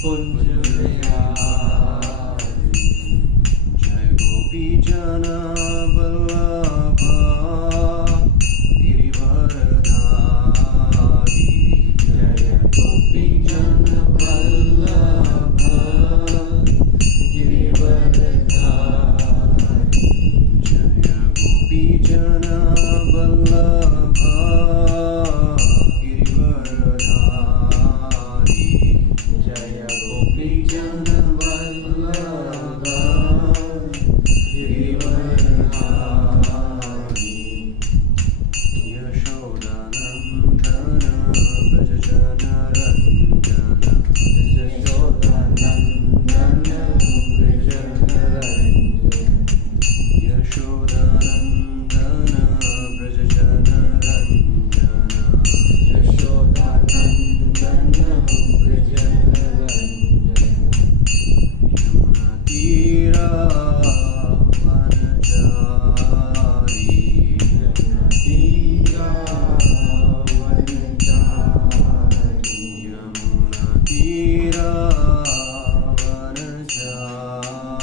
Kunja Vihari. Jai Gopi Jana Vallabha Girivaradhari. Jaya Gopi Jana Vallabha Girivaradhari. Jaya Gopi Jana Vallabha Girivaradhari. Jaya Gopi Jana Vallabha Girivaradhari. Yashodanandana Brajajana Ranjana. Yashodanandana Brajajana Ranjana. Yashodanandana Brajajana Ranjana. Yashodanandana Brajajana Ranjana. Yamuna Tira Vanachari. Yamuna Tira Vanachari. Yamuna Tira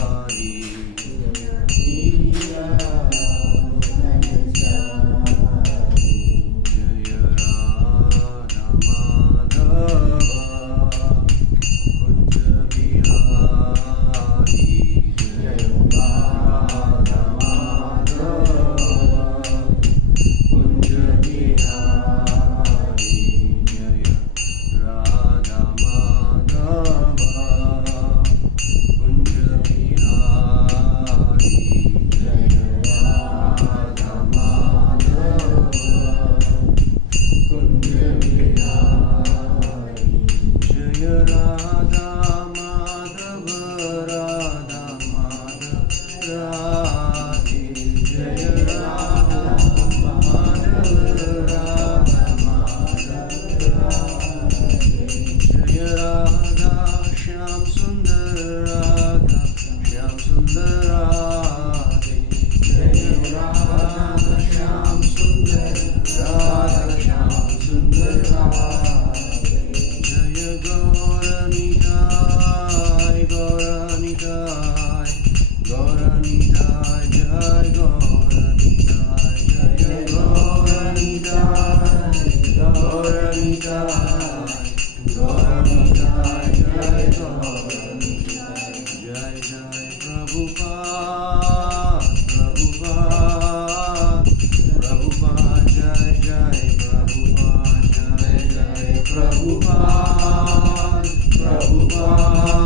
Vanachari. Yamuna Tira Vanachari. Jaya Radha Madhava Kunja Vihari. Jaya Radha Madhava Kunja Vihari. Jaya Radha Madhava Kunja Vihari. Jaya Radha Madhava Kunja Vihari. Jaya Radha Madhava Radha Madhava Radhe. Jaya Radha Madhava Radha Madhava Radhe. Jaya Radha Shyam Sundar Radha Shyam Sundar Radhe. Jaya Radha Shyam Sundar Radha Shyam Sundar Radhe. Jaya Gauranitai Gauranitai Gauranitai Jai Gauranitai. Jaya Gauranitai Gauranitai Gauranitai Jai Gauranitai. Jai Jai Prabhupada Prabhupada Prabhupada. Jai Jai Prabhupada. Jai Jai Prabhupada Prabhupada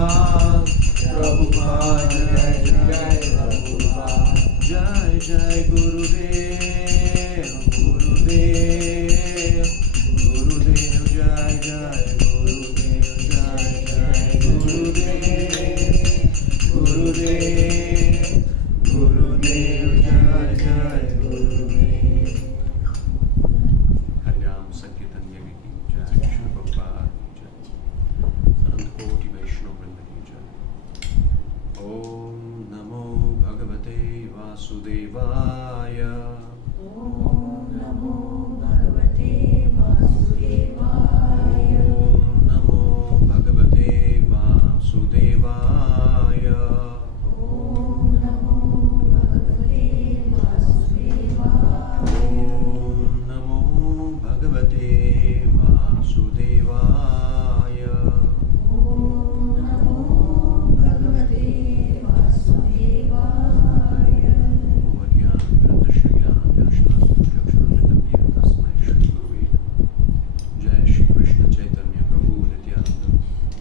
Prabhupada. Jai Jai Prabhupada. Jai Jai Gurudev Gurudev Gurudev. Jai Jai Gurudev. Jai Jai Gurudev Gurudev Gurudev. Jai Jai Gurudev. Hariram Sankirtan Yagi ki Jai. Shri Prabhupada ki Jai. Anant Koti Vaishnava Vrinda ki Jai. Om Namo Bhagavate Vasudevaya. Om Namo Bhagavate Vasudevaya. Om Namo Bhagavate Vasudevaya. Om Namo Bhagavate Vasudevaya. Om Namo Bhagavate Vasudevaya. Om Namo Bhagavate Vasudevaya. Jai Shri Krishna Chaitanya Prabhu Nityananda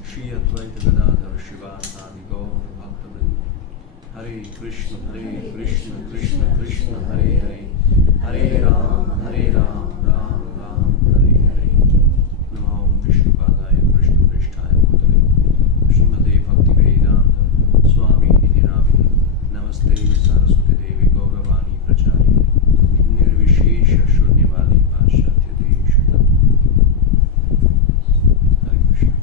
Shri Advaita Gadadhar Shivasadi Gaur Bhaktivinoda. Hare Krishna Krishna Krishna Hare Hare. Hare Ram Ram Ram Hare Hare. Namo Vishnu Padaya Krishna Prishtaya Bhutale Srimate Bhakti Vedanta Swami Niti Namini Namaste Saraswati Devi Gauravani Pracharine Nirvishesha Shunyavadi Pashatya Deshata. Hare Krishna.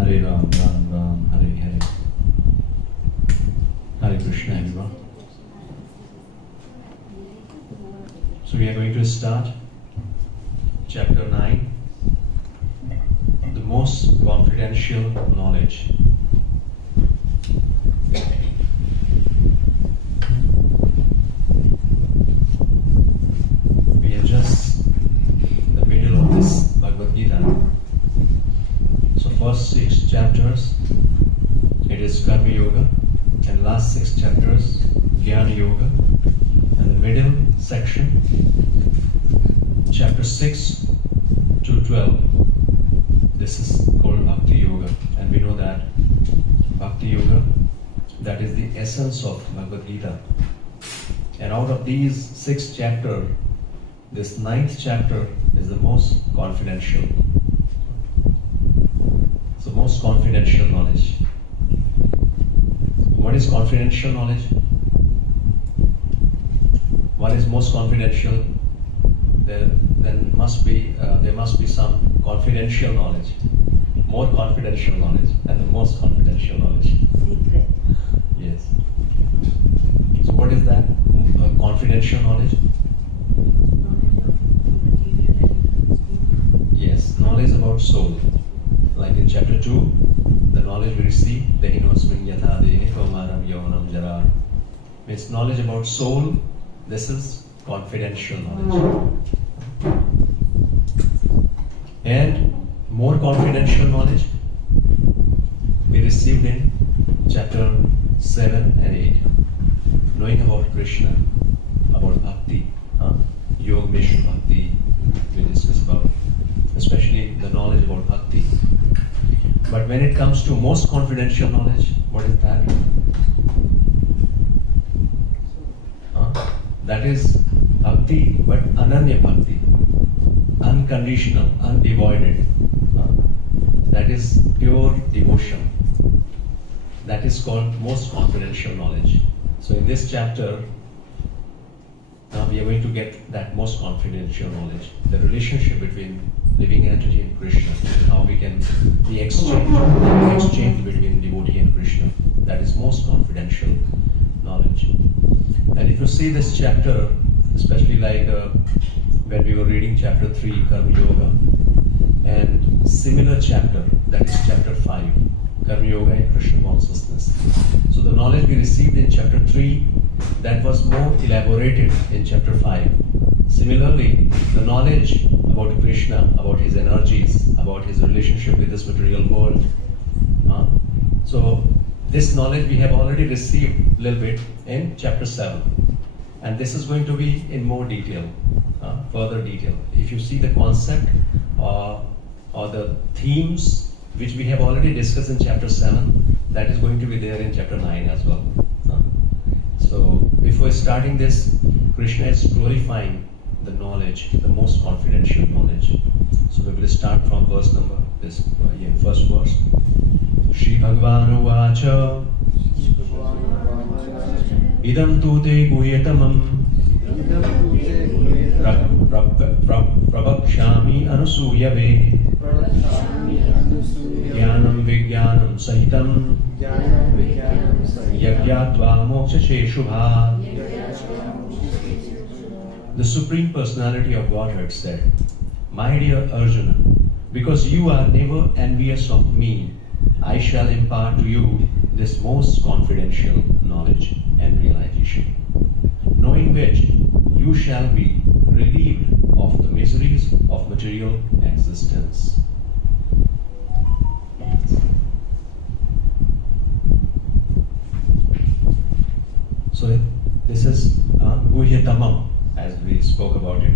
Hare Ram, Ram Ram, Hare Hare. Hare Krishna, everyone. So we are going to start chapter 9, the most confidential knowledge. We are just in the middle of this Bhagavad Gita. So first 6 chapters, it is Karma Yoga, and last 6 chapters, Jnana Yoga, and the middle section, chapter 6 to 12, this is called Bhakti Yoga. And we know that Bhakti Yoga, that is the essence of Bhagavad Gita. And out of these 6 chapters, this 9th chapter is the most confidential. So most confidential knowledge. What is confidential knowledge? What is most confidential? There must be some confidential knowledge, more confidential knowledge, and the most confidential knowledge. Secret. Yes. So what is that? Confidential knowledge? Knowledge of material and Yes, knowledge about soul. Like in chapter 2, the knowledge we receive, Dehinosmin Yatha Dehine Kaumaram Yavanam Jara, means knowledge about soul. This is confidential knowledge. And more confidential knowledge we received in chapter 7 and 8, knowing about Krishna, about Bhakti, Yoga Mission Bhakti, we discussed about, especially the knowledge about Bhakti. But when it comes to most confidential knowledge, what is that? That is Bhakti, but Ananya Bhakti, unconditional, undivided. That is pure devotion. That is called most confidential knowledge. So in this chapter, now we are going to get that most confidential knowledge, the relationship between living entity and Krishna, how we can the exchange between devotee and Krishna. That is most confidential knowledge. And if you see this chapter, especially like when we were reading chapter 3, Karma Yoga, and similar chapter, that is chapter 5, Karma Yoga and Krishna consciousness. So the knowledge we received in chapter 3, that was more elaborated in chapter 5. Similarly, the knowledge about Krishna, about his energies, about his relationship with this material world. So this knowledge we have already received a little bit in chapter 7. And this is going to be in more detail, further detail. If you see the concept or the themes which we have already discussed in chapter 7, that is going to be there in chapter 9 as well. So before starting this, Krishna is glorifying the knowledge, the most confidential knowledge. So we will start from verse number, this first verse. Shri Bhagavan Uvacha Idam tu te guhyatamam Prabhakshami anusuyave Jnanam Vijnanam Sahitam Yagyatva Moksha Shubha. The Supreme Personality of Godhead said, My dear Arjuna, because you are never envious of me, I shall impart to you this most confidential knowledge and realization, knowing which you shall be relieved of the miseries of material existence. So this is Guhyatamam, as we spoke about it,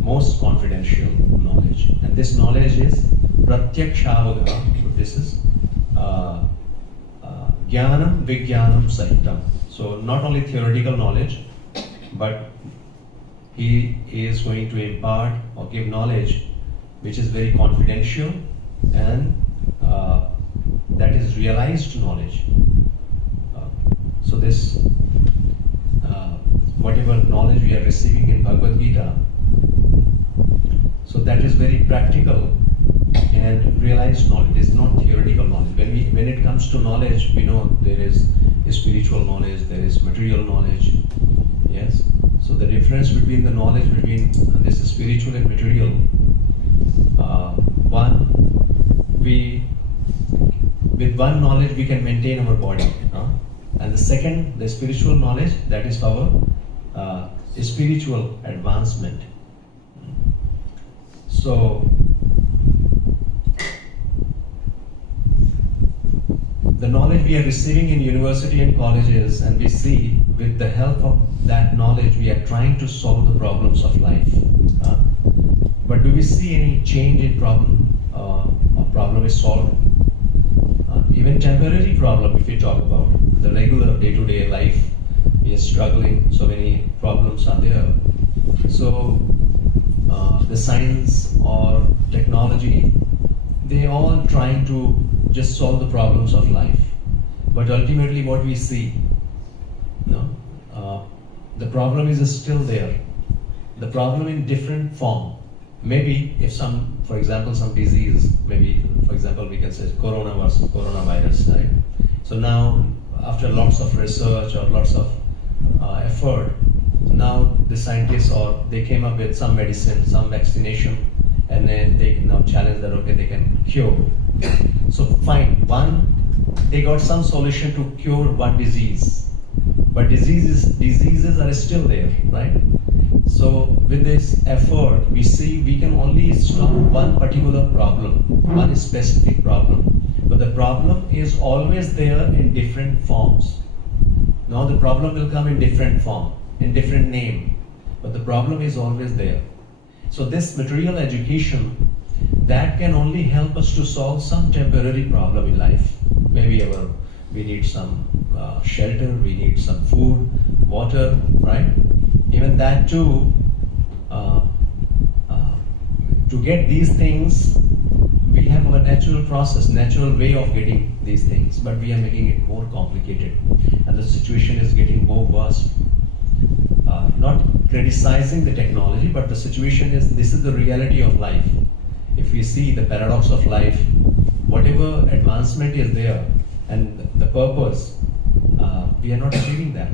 most confidential knowledge. And this knowledge is Pratyakshavagama. This is Jnanam Vijnanam Sahitam. So not only theoretical knowledge, but he is going to impart or give knowledge which is very confidential, and that is realized knowledge. So this whatever knowledge we are receiving in Bhagavad Gita, so that is very practical and realized knowledge. It is not theoretical knowledge. comes to knowledge, we know there is spiritual knowledge, there is material knowledge. Yes. So the difference between the knowledge between this spiritual and material, with one knowledge we can maintain our body, and the second, the spiritual knowledge, that is our spiritual advancement. So the knowledge we are receiving in university and colleges, and we see with the help of that knowledge we are trying to solve the problems of life. But do we see any change in problem? A problem is solved. Even temporary problem, if we talk about the regular day-to-day life, we are struggling, so many problems are there. So the science or technology, they all trying to just solve the problems of life. But ultimately what we see, the problem is still there. The problem in different form. Maybe if for example, some disease, maybe for example we can say coronavirus, right? So now after lots of research or lots of effort, now the scientists they came up with some medicine, some vaccination, and then they now challenge that okay, they can cure. So fine, they got some solution to cure one disease, but diseases are still there, right? So with this effort, we see we can only solve one particular problem, one specific problem, but the problem is always there in different forms. Now the problem will come in different form, in different name, but the problem is always there. So this material education, that can only help us to solve some temporary problem in life. Maybe we need some shelter, we need some food, water, right? Even that too, to get these things, we have our natural process, natural way of getting these things, but we are making it more complicated, and the situation is getting more worse. Not criticizing the technology, but the situation is, this is the reality of life. If we see the paradox of life, whatever advancement is there and the purpose, we are not achieving that.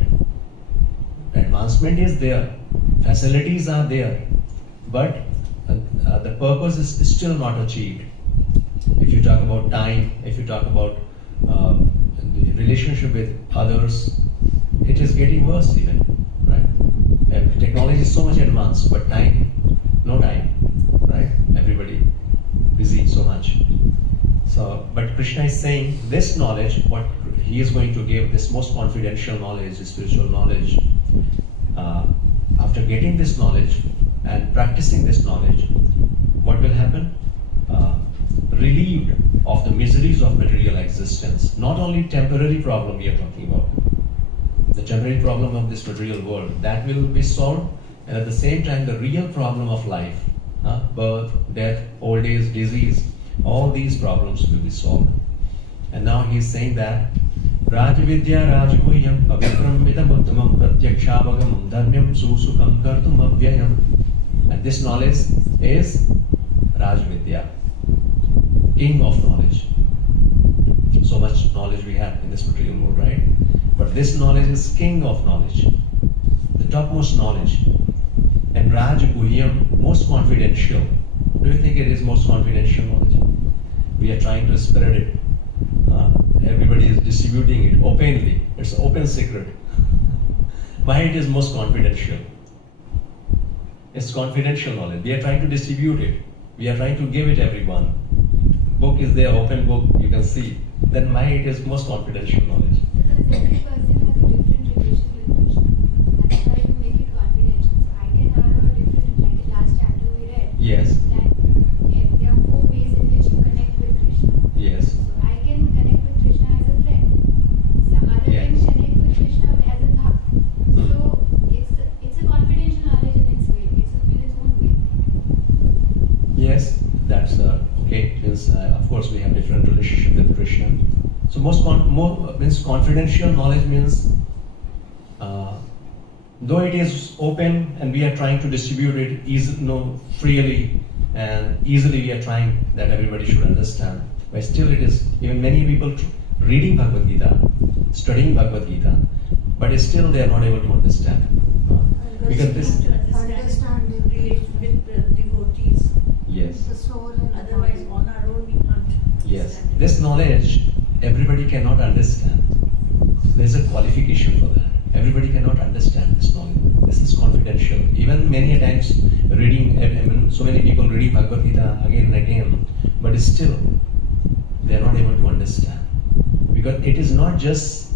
Advancement is there, facilities are there, but the purpose is still not achieved. If you talk about time, if you talk about the relationship with others, it is getting worse even, right? And technology is so much advanced, but no time, right? Everybody busy so much. So, but Krishna is saying this knowledge, what he is going to give, this most confidential knowledge, spiritual knowledge, after getting this knowledge and practicing this knowledge, what will happen? Relieved of the miseries of material existence. Not only temporary problem we are talking about, the temporary problem of this material world, that will be solved, and at the same time the real problem of life, birth, death, old age, disease, all these problems will be solved. And now he is saying that Rajvidya Rajguhyam Pavitram Vidamuttamam Pratyakshavagam Dharmyam Susukam Kartum Avyayam. And this knowledge is Rajvidya, king of knowledge. So much knowledge we have in this material world, right? But this knowledge is king of knowledge, the topmost knowledge. And Rajguhyam, most confidential. Do you think it is most confidential knowledge? We are trying to spread it. Everybody is distributing it openly. It's an open secret. Why it is most confidential? It's confidential knowledge. We are trying to distribute it. We are trying to give it everyone. Book is there, open book, you can see. Then why it is most confidential knowledge? Because every person has a different relation with Krishna. That's why you make it confidential. So I can have a different, like the last chapter we read. Yes. That there are 4 ways in which you connect with Krishna. Yes. So I can connect with Krishna as a friend. Some other Yes. can connect with Krishna as a bhakt. So it's a confidential knowledge in its way. It's in its own way. Yes, that's okay. Means of course we have different relationship with Krishna. So more means confidential knowledge means though it is open and we are trying to distribute it freely and easily, we are trying that everybody should understand. But still, it is even many people reading Bhagavad Gita, studying Bhagavad Gita, but still they are not able to understand. Because this, to understand in relation with the devotees. yes, The soul and Otherwise, the on our own, we can't. yes, understand. this knowledge everybody cannot understand. There's a qualification for that. Everybody cannot understand this knowledge. This is confidential. Even many a times reading, so many people reading Bhagavad Gita again and again, but still they are not able to understand. Because it is not just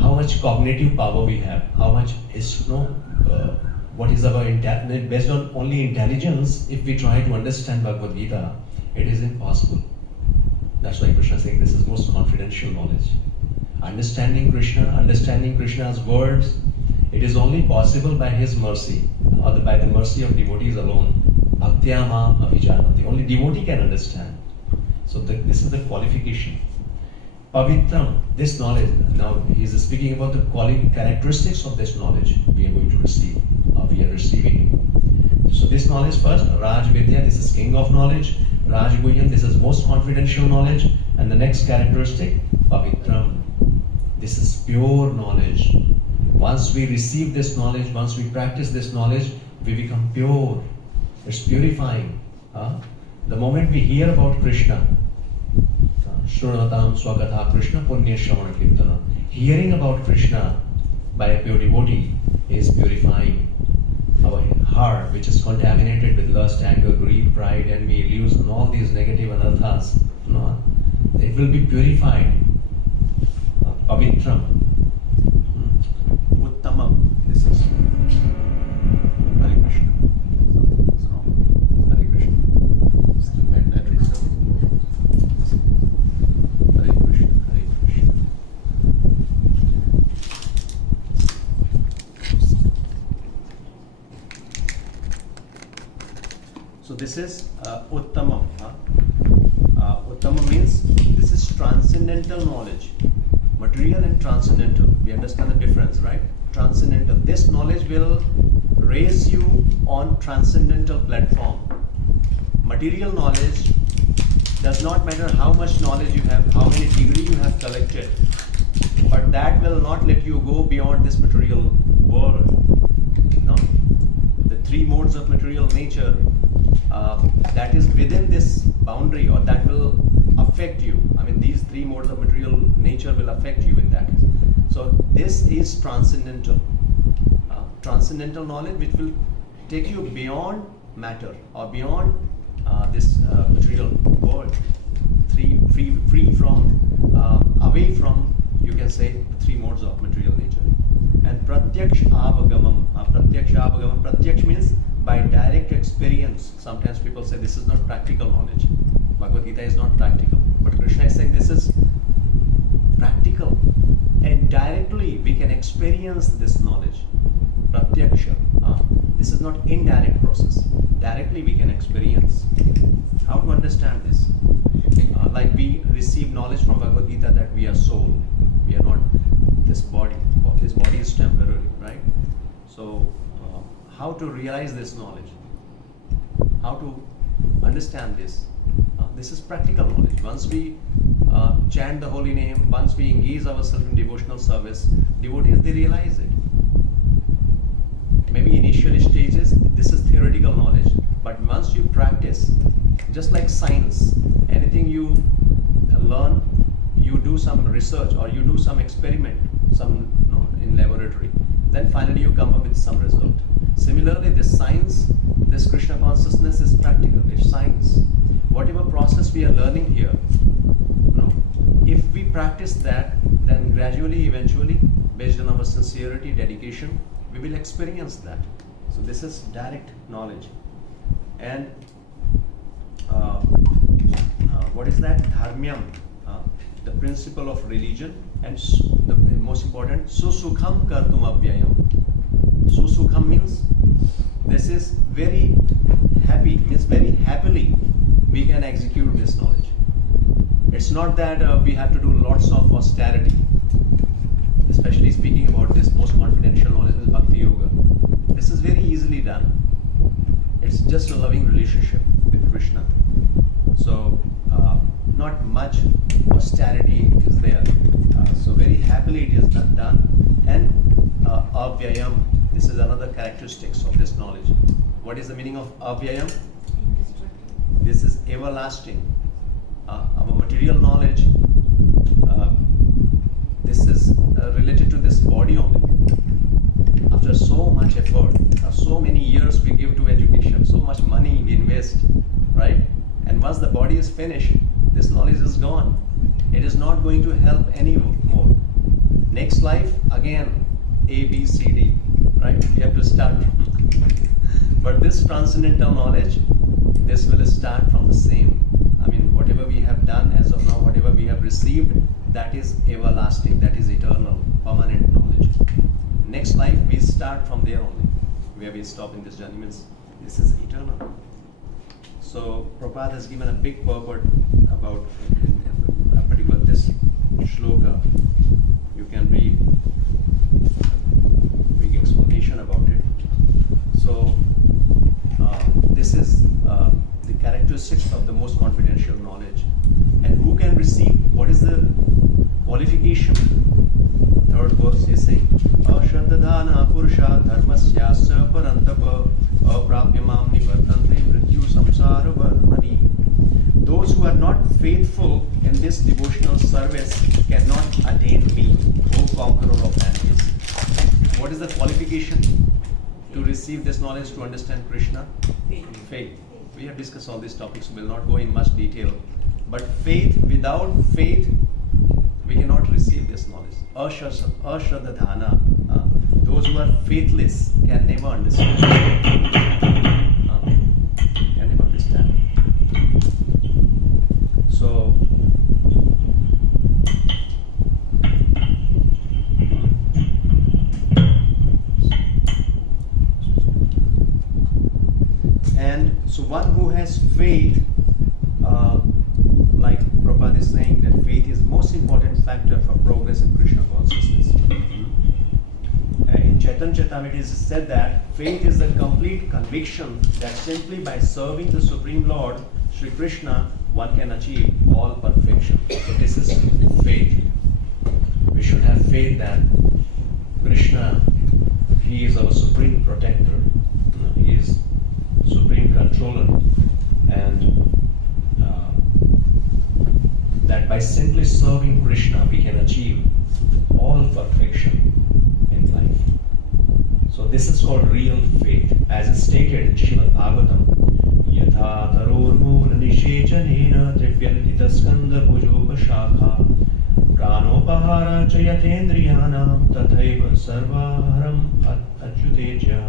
how much cognitive power we have, how much is what is our based on only intelligence. If we try to understand Bhagavad Gita, it is impossible. That's why Krishna is saying this is most confidential knowledge. Understanding Krishna, understanding Krishna's words, it is only possible by His mercy, or by the mercy of devotees alone. Bhaktya mam abhijanati. Only devotee can understand. So this is the qualification. Pavitram, this knowledge. Now he is speaking about the characteristics of this knowledge we are going to receive, or we are receiving. So this knowledge first, Raj Vidya, this is king of knowledge. Raj Guhyam, this is most confidential knowledge. And the next characteristic, Pavitram, this is pure knowledge. Once we receive this knowledge, once we practice this knowledge, we become pure. It's purifying. The moment we hear about Krishna, Shrunatam Swakatha Krishna Punya Shravana Kirtana, hearing about Krishna by a pure devotee is purifying our heart, which is contaminated with lust, anger, greed, pride, envy, illusion, and all these negative anarthas. It will be purified. Pavitram. Uttamam. This is Hare Krishna. Something is wrong. Hare Krishna. Is the net reserve? Hare Krishna. Hare Krishna. So this is Uttamam. Uttamam means this is transcendental knowledge. Material and transcendental. We understand the difference, right? Transcendental. This knowledge will raise you on transcendental platform. Material knowledge does not matter how much knowledge you have, how many degrees you have collected, but that will not let you go beyond this material world. No? The three modes of material nature that is within this boundary, or that will affect you. I mean, these three modes of material nature will affect you in that. So this is transcendental. Transcendental knowledge which will take you beyond matter, or beyond this material world, free from, away from, you can say, the three modes of material nature. And pratyaksh avagamam. Pratyaksh avagamam. Pratyaksh means by direct experience. Sometimes people say this is not practical knowledge. Bhagavad Gita is not practical. But Krishna is saying this is practical. And directly we can experience this knowledge. Pratyaksha. This is not indirect process. Directly we can experience. How to understand this? Like we receive knowledge from Bhagavad Gita that we are soul. We are not this body. This body is temporary, right? So how to realize this knowledge? How to understand this? This is practical knowledge. Once we chant the holy name, once we engage ourselves in devotional service, devotees, they realize it. Maybe initial stages, this is theoretical knowledge, but once you practice, just like science, anything you learn, you do some research or you do some experiment, in laboratory, then finally you come up with some result. Similarly, this science, this Krishna consciousness is practical, it's science. Whatever process we are learning here, if we practice that, then gradually, eventually, based on our sincerity, dedication, we will experience that. So this is direct knowledge. And what is that? Dharmyam, the principle of religion, and the most important, susukham kartum avyayam. Susukham means this is very happy, means very happily we can execute this knowledge. It's not that we have to do lots of austerity, especially speaking about this most confidential knowledge is Bhakti Yoga. This is very easily done. It's just a loving relationship with Krishna. So not much austerity is there. avyayam. This is another characteristics of this knowledge. What is the meaning of avyayam? Indestructible. This is everlasting. Our material knowledge, this is related to this body only. After so much effort, so many years we give to education, so much money we invest, right? And once the body is finished, this knowledge is gone. It is not going to help anymore. Next life, again, A, B, C, D, right? We have to start. But this transcendental knowledge, this will start from the same. I mean, whatever we have done as of now, whatever we have received, that is everlasting, that is eternal, permanent knowledge. Next life, we start from there only. Where we stop in this journey means this is eternal. So Prabhupada has given a big purport about in particular this shloka. You can read a big explanation about it. So this is the characteristics of the most confidential knowledge. And who can receive? What is the qualification? Third verse is saying, Ashraddhana Purusha Dharmasyasya Parantapa Aprapyamam Nivartante Mrityu Samsara Varmani. Those who are not faithful in this devotional service cannot attain me, O conqueror of enemies. What is the qualification to receive this knowledge, to understand Krishna? Faith. We have discussed all these topics, we will not go in much detail. But faith, without faith, we cannot receive this knowledge. Ashraddhana, those who are faithless can never understand. Can never understand. So, and so one who has faith, like Prabhupada is saying, that faith is most important factor for progress in Krishna consciousness. In Chaitanya Charitamrita it is said that faith is the complete conviction that simply by serving the Supreme Lord, Sri Krishna, one can achieve all perfection. So this is faith. We should have faith that Krishna, he is our supreme protector. He is supreme controller, and that by simply serving Krishna we can achieve all perfection in life. So this is called real faith, as is stated in Srimad Bhagavatam. Yatha tarormur nishechanena tripyankita skanda bhujopashakha pranopahara chayatendriyanam tathaiva sarvaharam achyuteja.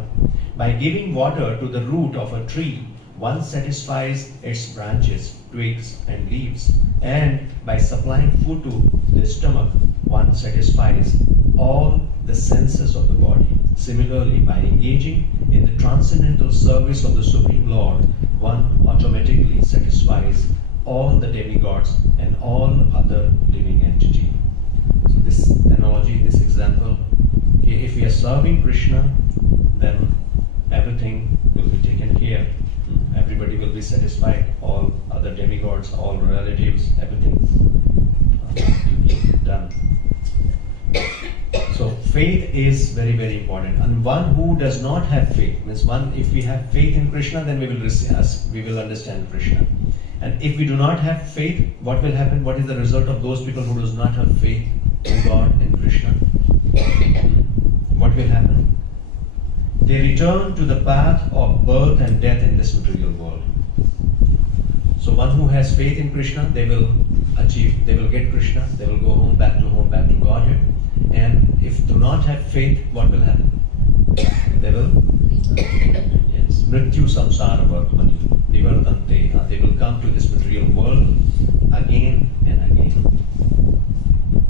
By giving water to the root of a tree, one satisfies its branches, twigs and leaves, and by supplying food to the stomach, one satisfies all the senses of the body. Similarly, by engaging in the transcendental service of the Supreme Lord, one automatically satisfies all the demigods and all other living entity. So this analogy, this example, if we are serving Krishna, then everything will be taken care. Everybody will be satisfied, all other demigods, all relatives, everything will be done. So faith is very, very important. And one who does not have faith, means one, if we have faith in Krishna, then we will understand Krishna. And if we do not have faith, what will happen? What is the result of those people who does not have faith in God, in Krishna? What will happen? They return to the path of birth and death in this material world. So one who has faith in Krishna, they will achieve, they will get Krishna, they will go back to Godhead. And if do not have faith, what will happen? They will, yes, mrityu samsara varmani nivartante. They will come to this material world again and again.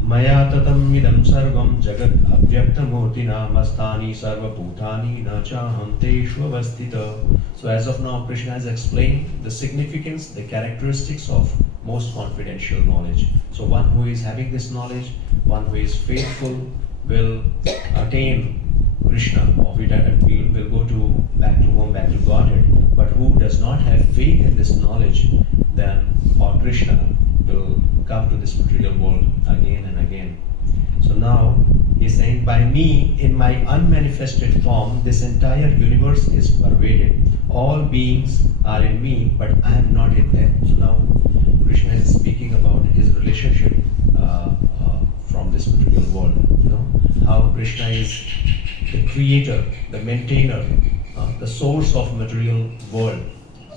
Maya tatam idam sarvam jagat avyaktamurtina mastani sarva bhutani na chaham teshu avastita. So as of now, Krishna has explained the significance, the characteristics of most confidential knowledge. So one who is having this knowledge, one who is faithful, will attain Krishna, or we will go back to Godhead. But who does not have faith in this knowledge, then or Krishna will come to this material world again and again. So now he's saying, by me in my unmanifested form, this entire universe is pervaded. All beings are in me, but I am not in them. So now Krishna is speaking about his relationship from this material world. You know how Krishna is the creator, the maintainer, the source of material world.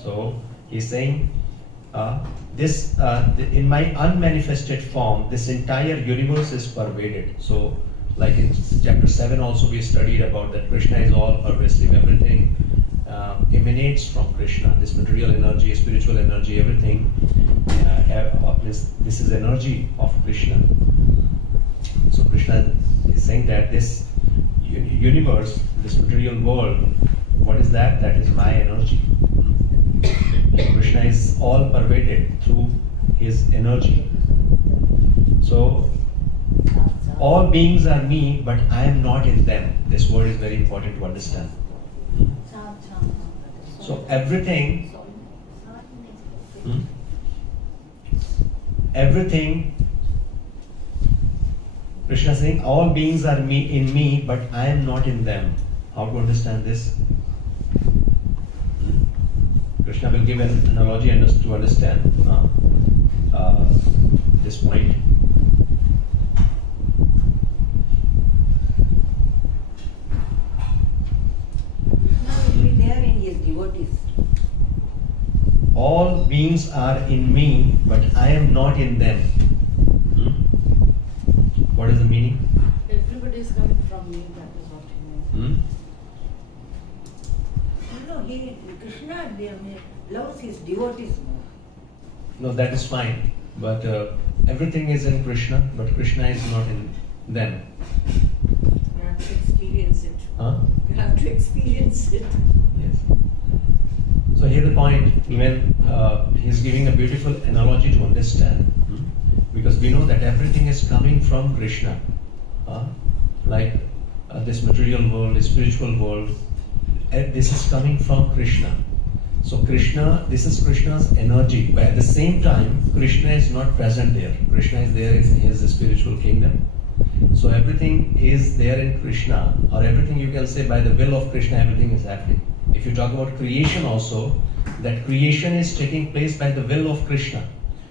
So he's saying, in my unmanifested form, this entire universe is pervaded. So, like in chapter 7 also we studied about that Krishna is all pervasive. Everything emanates from Krishna. This material energy, spiritual energy, everything. This is energy of Krishna. So Krishna is saying that this universe, this material world, what is that? That is my energy. Krishna is all pervaded through his energy. So all beings are me, but I am not in them. This word is very important to understand. So everything, Krishna is saying all beings are in me, but I am not in them. How to understand this? Krishna will give an analogy to understand this point. Krishna will be there in his devotees. All beings are in me, but I am not in them. What is the meaning? Everybody is coming from me, that is what he means. Krishna loves his devotees more. No, that is fine. But everything is in Krishna, but Krishna is not in them. You have to experience it. Huh? You have to experience it. Yes. So here the point, even he's giving a beautiful analogy to understand. Because we know that everything is coming from Krishna. Like this material world, the spiritual world, this is coming from Krishna. So Krishna, this is Krishna's energy, but at the same time, Krishna is not present there. Krishna is there in his spiritual kingdom. So everything is there in Krishna, or everything you can say by the will of Krishna, everything is happening. If you talk about creation also, that creation is taking place by the will of Krishna.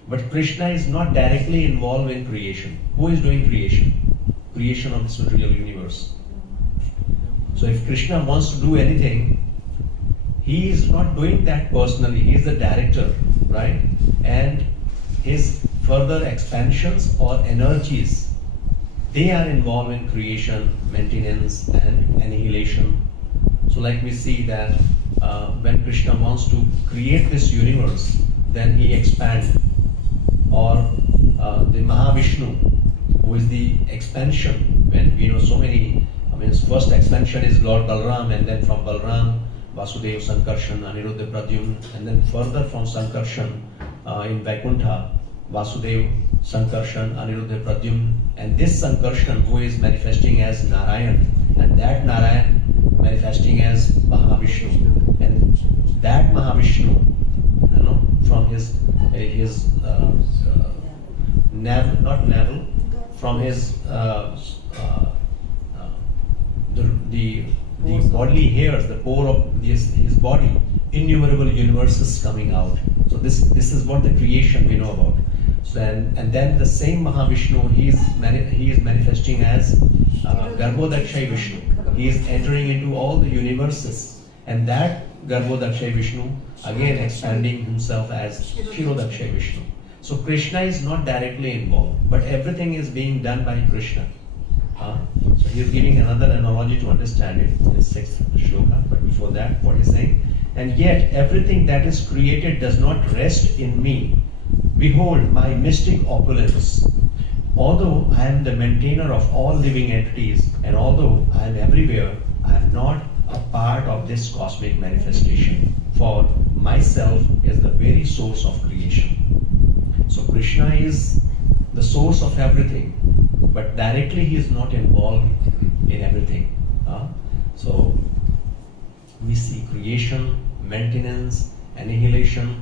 But Krishna is not directly involved in creation. Who is doing creation? Creation of this material universe. So if Krishna wants to do anything, he is not doing that personally. He is the director, right? And his further expansions or energies, they are involved in creation, maintenance, and annihilation. So like we see that when Krishna wants to create this universe, then he expands. Or the Mahavishnu, who is the expansion. When we know so many, his first expansion is Lord Balram, and then from Balram, Vasudeva, Sankarshan, Aniruddha, Pradyumna, and then further from Sankarshan in Vaikuntha, Vasudeva, Sankarshan, Aniruddha, Pradyumna, and this Sankarshan who is manifesting as Narayan, and that Narayan manifesting as Mahavishnu, and that Mahavishnu, from his navel, not navel, from his the bodily hairs, the pore of his body, innumerable universes coming out. So this is what the creation we know about. So and then the same Mahavishnu, he is manifesting as Garbhodakshay Vishnu. He is entering into all the universes, and that Garbhodakshay Vishnu again expanding himself as Kshirodakshay Vishnu. So Krishna is not directly involved, but everything is being done by Krishna. So he is giving another analogy to understand it in the 6th shloka. But before that, what he is saying, and yet everything that is created does not rest in me. Behold my mystic opulence. Although I am the maintainer of all living entities, and although I am everywhere, I am not a part of this cosmic manifestation. For myself is the very source of creation. So Krishna is the source of everything, but directly he is not involved in everything. So we see creation, maintenance, annihilation.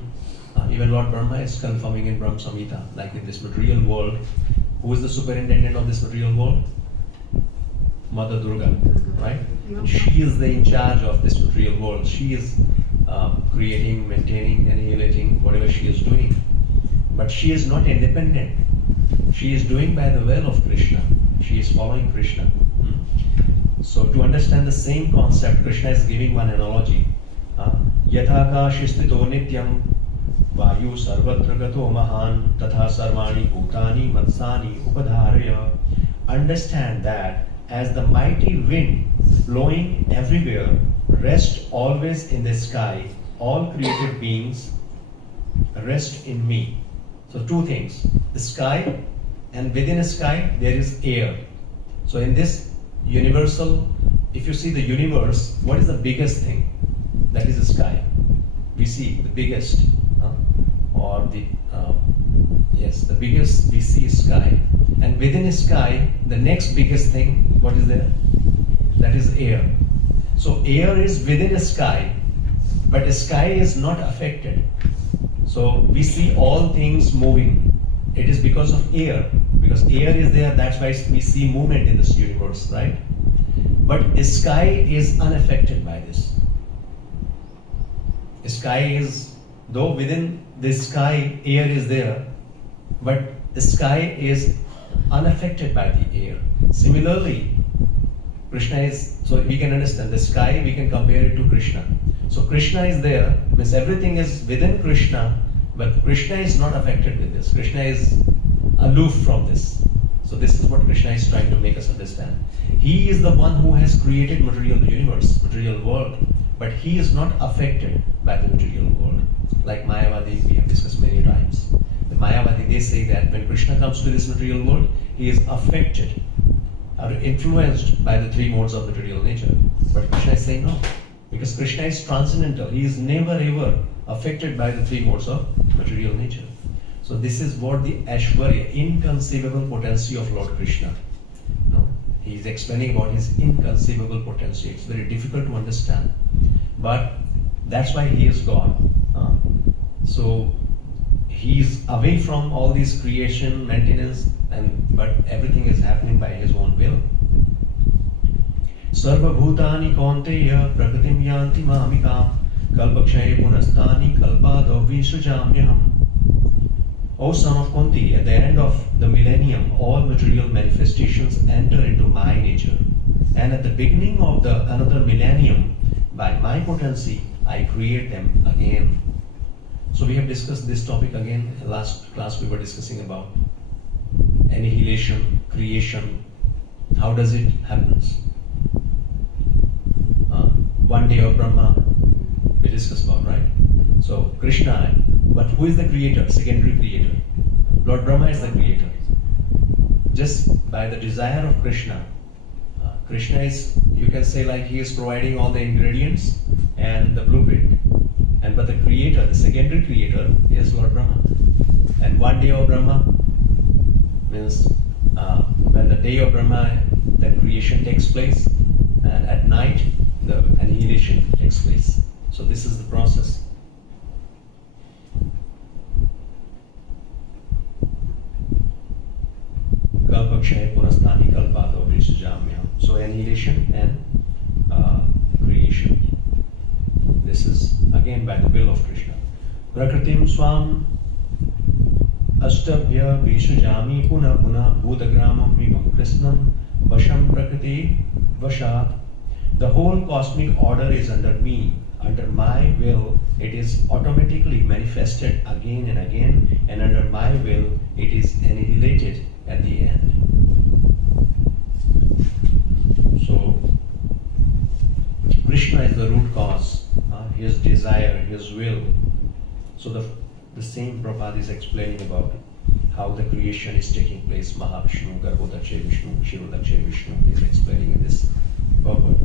Even Lord Brahma is confirming in Brahma Samhita, like in this material world. Who is the superintendent of this material world? Mother Durga, right? She is in charge of this material world. She is creating, maintaining, annihilating whatever she is doing. But she is not independent. She is doing by the will of Krishna. She is following Krishna. So to understand the same concept, Krishna is giving one analogy. Yathakashistito nityam vayu sarvatra gato mahan tatha sarvani bhutani matsani upadharaya. Understand that as the mighty wind blowing everywhere rests always in the sky, all created beings rest in me. So two things, the sky, and within the sky there is air. So in this universal, if you see the universe, what is the biggest thing? That is the sky. We see the biggest, or the the biggest we see is sky. And within the sky, the next biggest thing, what is there? That is air. So air is within the sky, but the sky is not affected. So we see all things moving. It is because of air. Because air is there, that's why we see movement in this universe, right? But the sky is unaffected by this. The sky is, though within the sky air is there, but the sky is unaffected by the air. Similarly, Krishna is, so we can understand the sky, we can compare it to Krishna. So Krishna is there, means everything is within Krishna, but Krishna is not affected with this. Krishna is aloof from this. So this is what Krishna is trying to make us understand. He is the one who has created material universe, material world, but he is not affected by the material world. Like Mayavadi, we have discussed many times. The Mayavadi, they say that when Krishna comes to this material world, he is affected or influenced by the three modes of material nature. But Krishna is saying no, because Krishna is transcendental. He is never ever affected by the three modes of material nature. So this is what the Aishwarya, inconceivable potency of Lord Krishna. No? He is explaining about his inconceivable potency. It's very difficult to understand. But that's why he is God. So he is away from all this creation, maintenance, but everything is happening by his own will. Sarva bhutani kaunteya prakritim yanti mamikam kalpakshaye punastani kalpado vishujamyaham. O son of Kunti, at the end of the millennium, all material manifestations enter into my nature. And at the beginning of the another millennium, by my potency, I create them again. So we have discussed this topic again. Last class we were discussing about annihilation, creation. How does it happen? One day of Brahma, we discussed about, right? So Krishna, but who is the creator, secondary creator? Lord Brahma is the creator. Just by the desire of Krishna, Krishna is, you can say, like he is providing all the ingredients and the blueprint. But the creator, the secondary creator, is Lord Brahma. And one day of Brahma means when the day of Brahma, the creation takes place, and at night the annihilation takes place. So this is the process. Kalpakshay punastani kalpado vishajamyam. So annihilation and creation. This is again by the will of Krishna. Prakritim swam ashtabhya vishujami puna puna bhutagramam vivam krishnam vasham prakriti vashat. The whole cosmic order is under me. Under my will, it is automatically manifested again and again, and under my will, it is annihilated at the end. So, Krishna is the root cause, his desire, his will. So the same Prabhupada is explaining about how the creation is taking place. Mahavishnu, Garbhodakshay Vishnu, Shirodakshay Vishnu is explaining in this Bhagavad.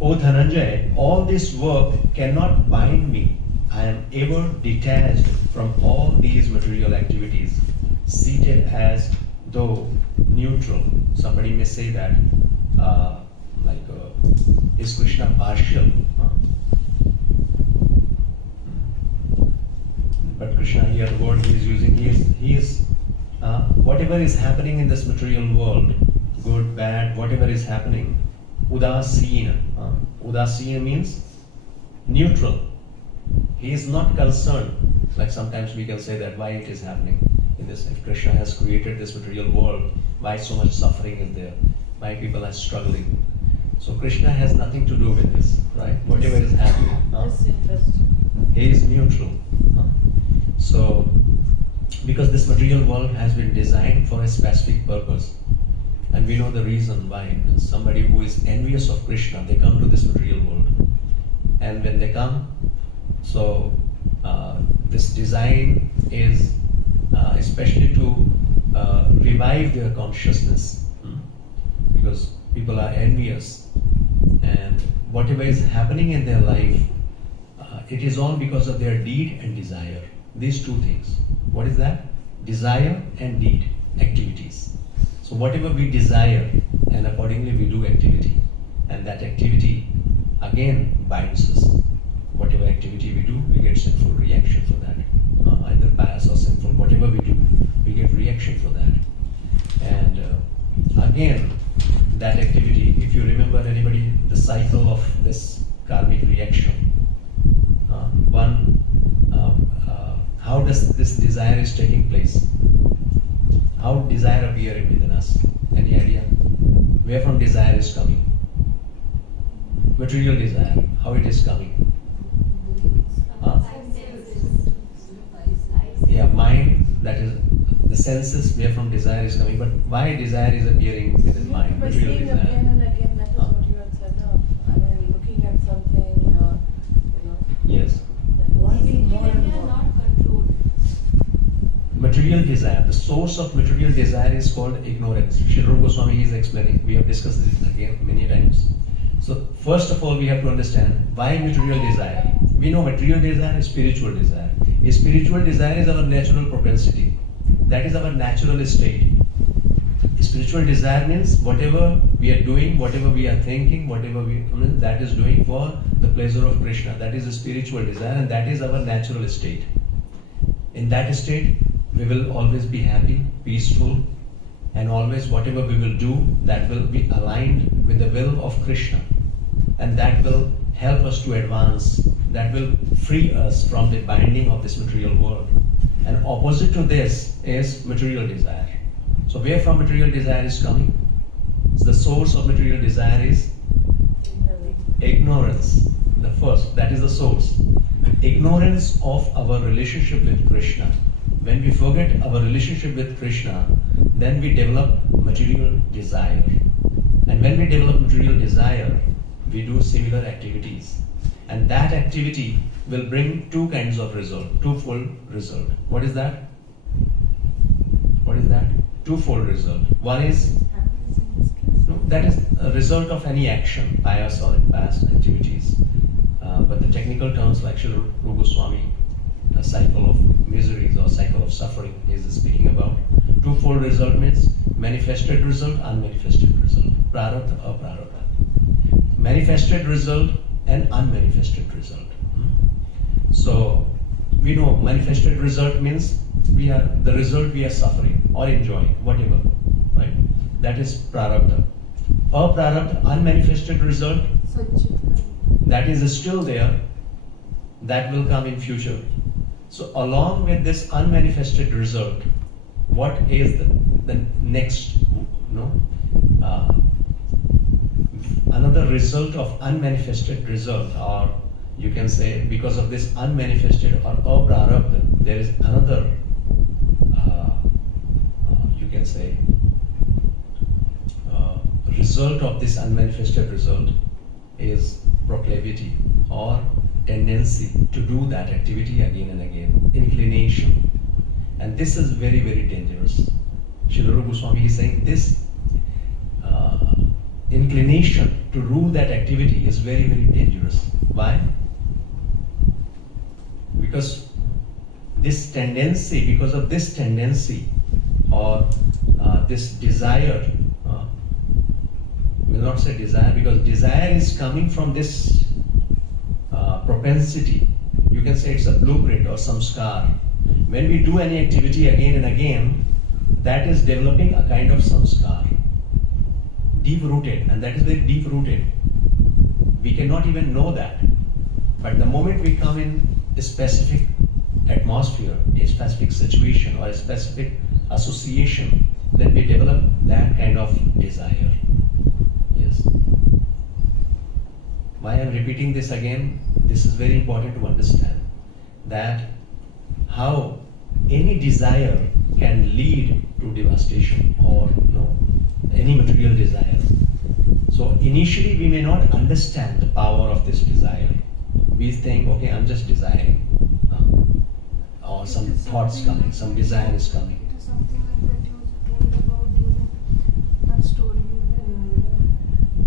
O Dhananjay, all this work cannot bind me. I am ever detached from all these material activities, seated as though neutral. Somebody may say that, is Krishna partial? But Krishna here, the word he is using, he is whatever whatever is happening in this material world, good, bad, whatever is happening, udasina. Udasina means neutral. He is not concerned. Like sometimes we can say that why it is happening in this. If Krishna has created this material world, why so much suffering is there? Why people are struggling? So Krishna has nothing to do with this, right? Whatever is happening, That's interesting. he is neutral. So, because this material world has been designed for a specific purpose, and we know the reason why. Somebody who is envious of Krishna, they come to this material world, and when they come, so this design is especially to revive their consciousness, because people are envious, and whatever is happening in their life, it is all because of their deed and desire. These two things. What is that? Desire and deed, activities. So whatever we desire, and accordingly we do activity, and that activity again binds us. Whatever activity we do, we get sinful reaction for that. Either pious or sinful, whatever we do, we get reaction for that. And again, that activity, if you remember anybody, the cycle of this karmic reaction, how does this desire is taking place? How desire appearing within us? Any idea? Where from desire is coming? Material desire, how it is coming? Yeah, mind, that is the senses where from desire is coming. But why desire is appearing within mind? By Material seeing desire. again and again, that is what you had said. I mean, looking at something, Yes. wanting more and They are more. not controlled. Material desire, the source of material desire is called ignorance. Sri Rupa Goswami is explaining. We have discussed this again many times. So first of all, we have to understand why material desire. We know material desire is spiritual desire. A spiritual desire is our natural propensity. That is our natural state. Spiritual desire means whatever we are doing, whatever we are thinking, that is doing for the pleasure of Krishna. That is a spiritual desire, and that is our natural state. In that state, we will always be happy, peaceful, and always whatever we will do, that will be aligned with the will of Krishna. And that will help us to advance. That will free us from the binding of this material world. And opposite to this is material desire. So where from material desire is coming? So the source of material desire is ignorance. The first, that is the source. Ignorance of our relationship with Krishna. When we forget our relationship with Krishna, then we develop material desire. And when we develop material desire, we do similar activities. And that activity will bring two kinds of result, twofold result. What is that? What is that? Twofold result. One is, that is a result of any action, pious or past activities. But the technical terms like Sri Rupa Goswami, a cycle of miseries or cycle of suffering, he is speaking about. Twofold result means manifested result, unmanifested result. Prarabdha, aprarabdha. Manifested result and unmanifested result. So we know manifested result means the result we are suffering or enjoying, whatever, right? That is prarabdha. Aprarabdha, unmanifested result, that is still there, that will come in future. So along with this unmanifested result, what is the next, another result of unmanifested result, or you can say because of this unmanifested or aprarabdha, there is another, you can say, result of this unmanifested result is proclivity or tendency to do that activity again and again, inclination. And this is very, very dangerous. Sri Rupa Goswami is saying this inclination to rule that activity is very, very dangerous. Why? Because of this tendency or this desire, we will not say desire, because desire is coming from this propensity. You can say it's a blueprint or some scar. When we do any activity again and again, that is developing a kind of samskar, deep rooted, and that is very deep rooted. We cannot even know that. But the moment we come in a specific atmosphere, a specific situation, or a specific association, then we develop that kind of desire. Yes. Why I am repeating this again? This is very important to understand that how any desire can lead to devastation or any material desire. So initially we may not understand the power of this desire. We think, okay, I'm just desiring, or some thoughts coming, some desire is coming. It is something like that you told about during that story.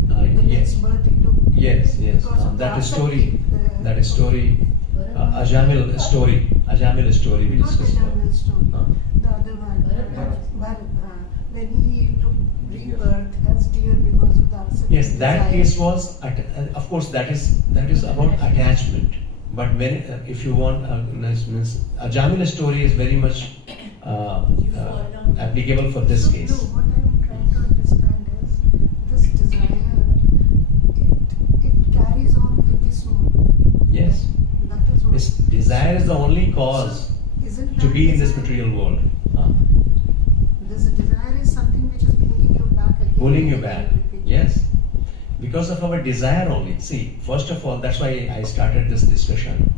The Yes. next birth it took. Yes. Because of That the is story. ascetic, That is story. Ajamil story. Ajamil story we Not the discussed. Jamil story. Huh? The other one. Bharat. When he took rebirth as deer because of the ascetic Yes, that desire. case was, of course, that is about attachment. But when, if you want, means Ajamil story is very much applicable for this So, case. No, what I am trying to understand is this desire, it carries on with the soul. Yes. That is what. This desire is the only cause Isn't to that be in this desire- material world. This desire is something which is bringing you back again. Pulling you and back. again, repeating. Yes. Because of our desire only. See, first of all, that's why I started this discussion.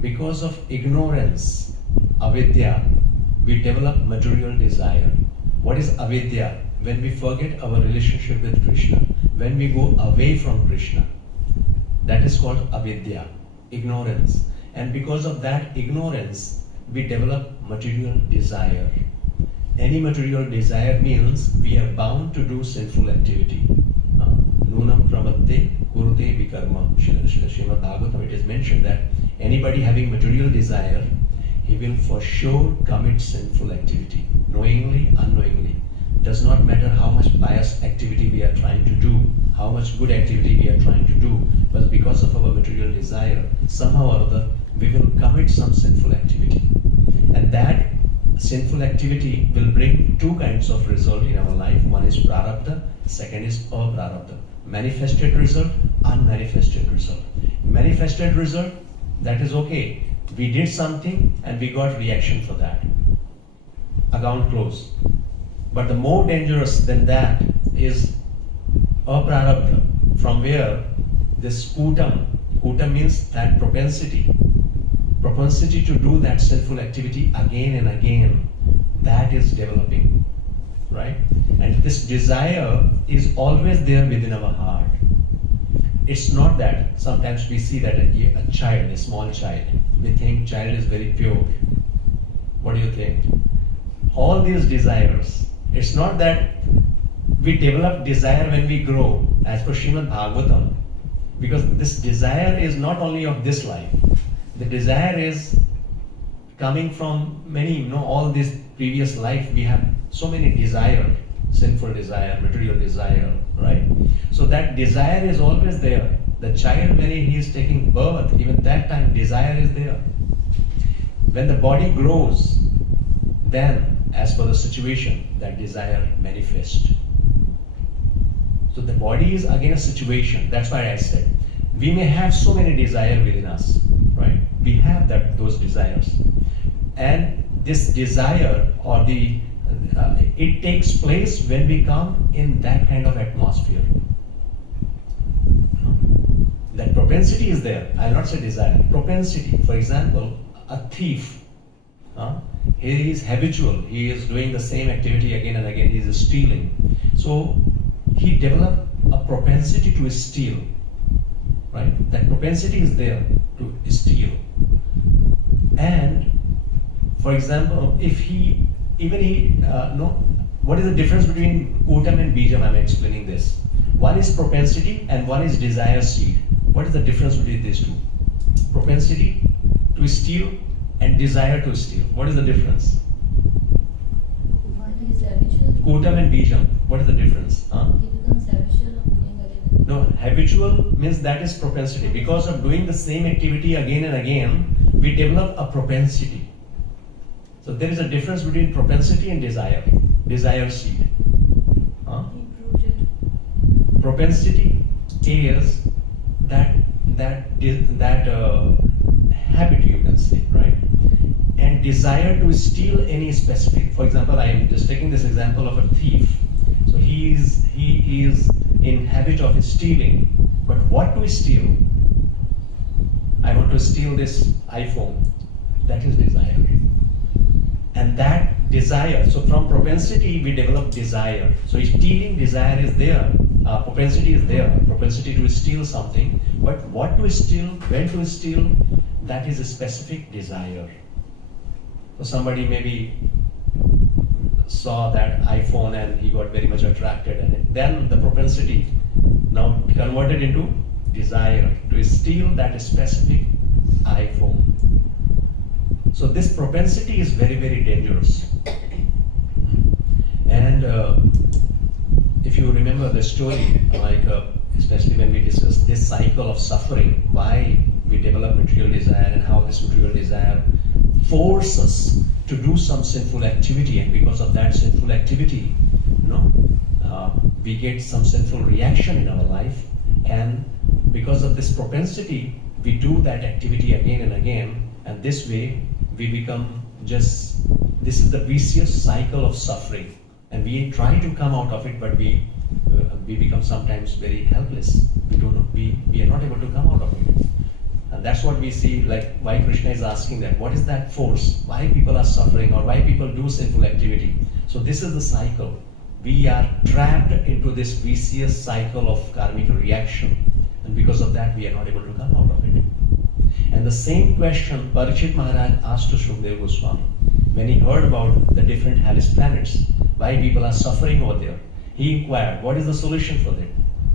Because of ignorance, avidya, we develop material desire. What is avidya? When we forget our relationship with Krishna, when we go away from Krishna, that is called avidya, ignorance. And because of that ignorance, we develop material desire. Any material desire means we are bound to do sinful activity. Nunam pramatte kurute vikarma. Srimad Bhagavatam, it is mentioned that anybody having material desire, he will for sure commit sinful activity, knowingly, unknowingly. Does not matter how much pious activity we are trying to do, how much good activity we are trying to do, but because of our material desire, somehow or other, we will commit some sinful activity. And that sinful activity will bring two kinds of result in our life. One is prarabdha, second is aprarabdha. Manifested result, unmanifested result. Manifested result, that is okay. We did something and we got reaction for that. Account closed. But the more dangerous than that is aprarabdha, from where this kutam means that propensity to do that sinful activity again and again, that is developing, right? And this desire is always there within our heart. It's not that sometimes we see that a child, a small child, we think child is very pure. What do you think? All these desires, it's not that we develop desire when we grow, as per Srimad Bhagavatam, because this desire is not only of this life. The desire is coming from many, all this previous life we have so many desire, sinful desire, material desire, right? So that desire is always there. The child, when he is taking birth, even that time desire is there. When the body grows, then as per the situation, that desire manifests. So the body is again a situation. That's why I said, we may have so many desires within us, right? We have those desires. And this desire or it takes place when we come in that kind of atmosphere. That propensity is there. I'll not say desire. Propensity. For example, a thief. He is habitual. He is doing the same activity again and again. He is stealing. So he developed a propensity to steal. Right? That propensity is there to steal. And for example, what is the difference between kutam and bijam? I'm explaining this. One is propensity and one is desire seed. What is the difference between these two? Propensity to steal and desire to steal. What is the difference? One is habitual. Kutam and bijam. What is the difference? He becomes habitual of doing again. No, habitual means that is propensity. Because of doing the same activity again and again, we develop a propensity. So there is a difference between propensity and desire. desire seed. Huh? Deep-rooted. Propensity is that habit, you can say, right? And desire to steal any specific. For example, I am just taking this example of a thief. So he is in habit of stealing. But what to steal? I want to steal this iPhone. That is desire. And that desire, so from propensity we develop desire. So stealing desire is there, propensity is there, propensity to steal something. But what to steal, when to steal, that is a specific desire. So somebody maybe saw that iPhone and he got very much attracted, and then the propensity now converted into desire to steal that specific iPhone. So this propensity is very, very dangerous. And if you remember the story, especially when we discuss this cycle of suffering, why we develop material desire and how this material desire forces us to do some sinful activity, and because of that sinful activity, we get some sinful reaction in our life, and because of this propensity, we do that activity again and again, and this way we become this is the vicious cycle of suffering, and we try to come out of it, but we become sometimes very helpless. We are not able to come out of it. And that's what we see, like why Krishna is asking that, what is that force? Why people are suffering, or why people do sinful activity? So this is the cycle. We are trapped into this vicious cycle of karmic reaction, and because of that we are not able to come out of it. And the same question Parikshit Maharaj asked to Shukdev Goswami when he heard about the different hellish planets, why people are suffering over there. He inquired, what is the solution for that?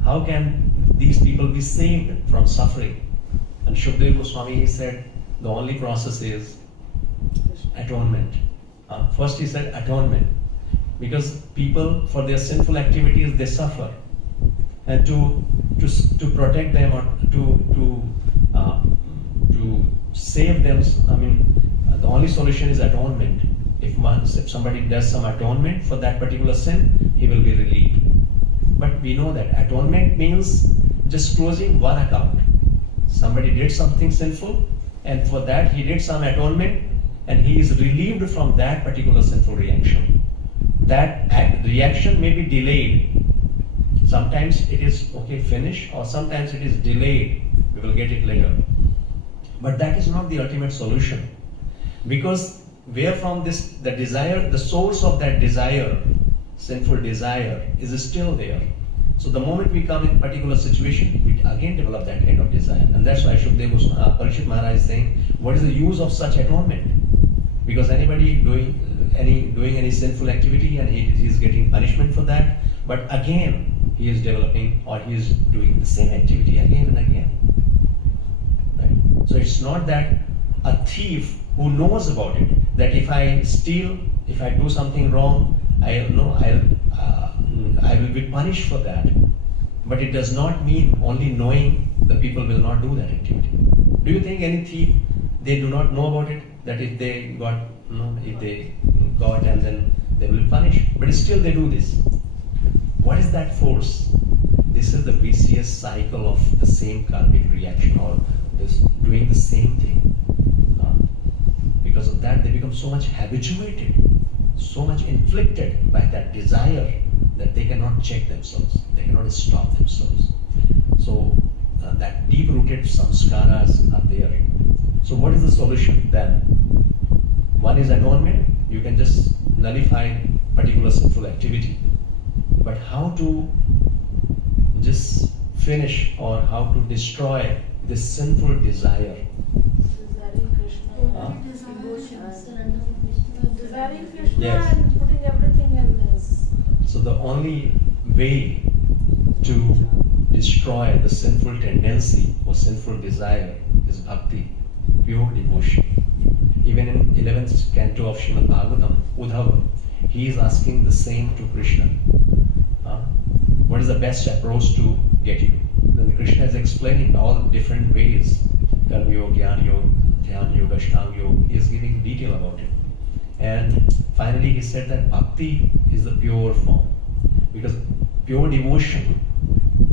How can these people be saved from suffering? And Shukdev Goswami, he said, the only process is atonement. First he said atonement, because people, for their sinful activities, they suffer. And to protect them, or to save them, the only solution is atonement. If somebody does some atonement for that particular sin, he will be relieved. But we know that atonement means just closing one account. Somebody did something sinful, and for that he did some atonement, and he is relieved from that particular sinful reaction. That reaction may be delayed. Sometimes it is finished, or sometimes it is delayed. We will get it later. But that is not the ultimate solution, because where from the desire, the source of that desire, sinful desire, is still there. So the moment we come in a particular situation, we again develop that kind of desire. And that's why Parikshit Maharaj is saying, what is the use of such atonement? Because anybody doing any sinful activity, and he is getting punishment for that, but again he is developing, or he is doing the same activity again and again. Right? So it's not that a thief who knows about it, that if I steal, if I do something wrong, I will be punished for that. But it does not mean only knowing the people will not do that activity. Do you think any thief, they do not know about it, that if they got and then they will punish, but still they do this? What is that force? This is the vicious cycle of the same karmic reaction, or this doing the same thing. Because of that, they become so much habituated, so much inflicted by that desire, that they cannot check themselves, they cannot stop themselves. So that deep-rooted samskaras are there. So what is the solution then? One is atonement. You can just nullify particular sinful activity. But how to just finish, or how to destroy this sinful desire? Desiring Krishna. Desiring Krishna, Yes. and putting everything in his. So the only way to destroy the sinful tendency or sinful desire is bhakti, pure devotion. Even in 11th canto of Srimad Bhagavatam, Uddhava, he is asking the same to Krishna. What is the best approach to get you? Then Krishna is explaining all different ways. Karma yoga, Jnana yoga, Dhyana yoga, Ashtanga yoga. He is giving detail about it. And finally he said that bhakti is the pure form, because pure devotion,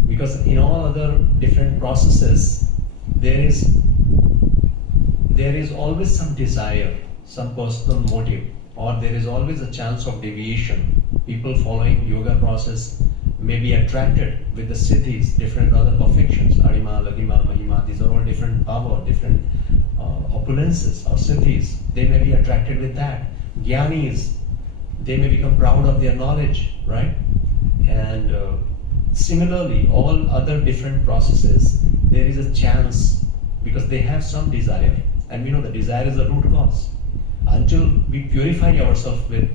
because in all other different processes there is always some desire, some personal motive, or there is always a chance of deviation. People following yoga process may be attracted with the siddhis, different other perfections, arima, ladima, mahima. These are all different power, different opulences or siddhis. They may be attracted with that. Jnanis, they may become proud of their knowledge, right? And similarly, all other different processes, there is a chance, because they have some desire, and we know the desire is the root cause. Until we purify ourselves with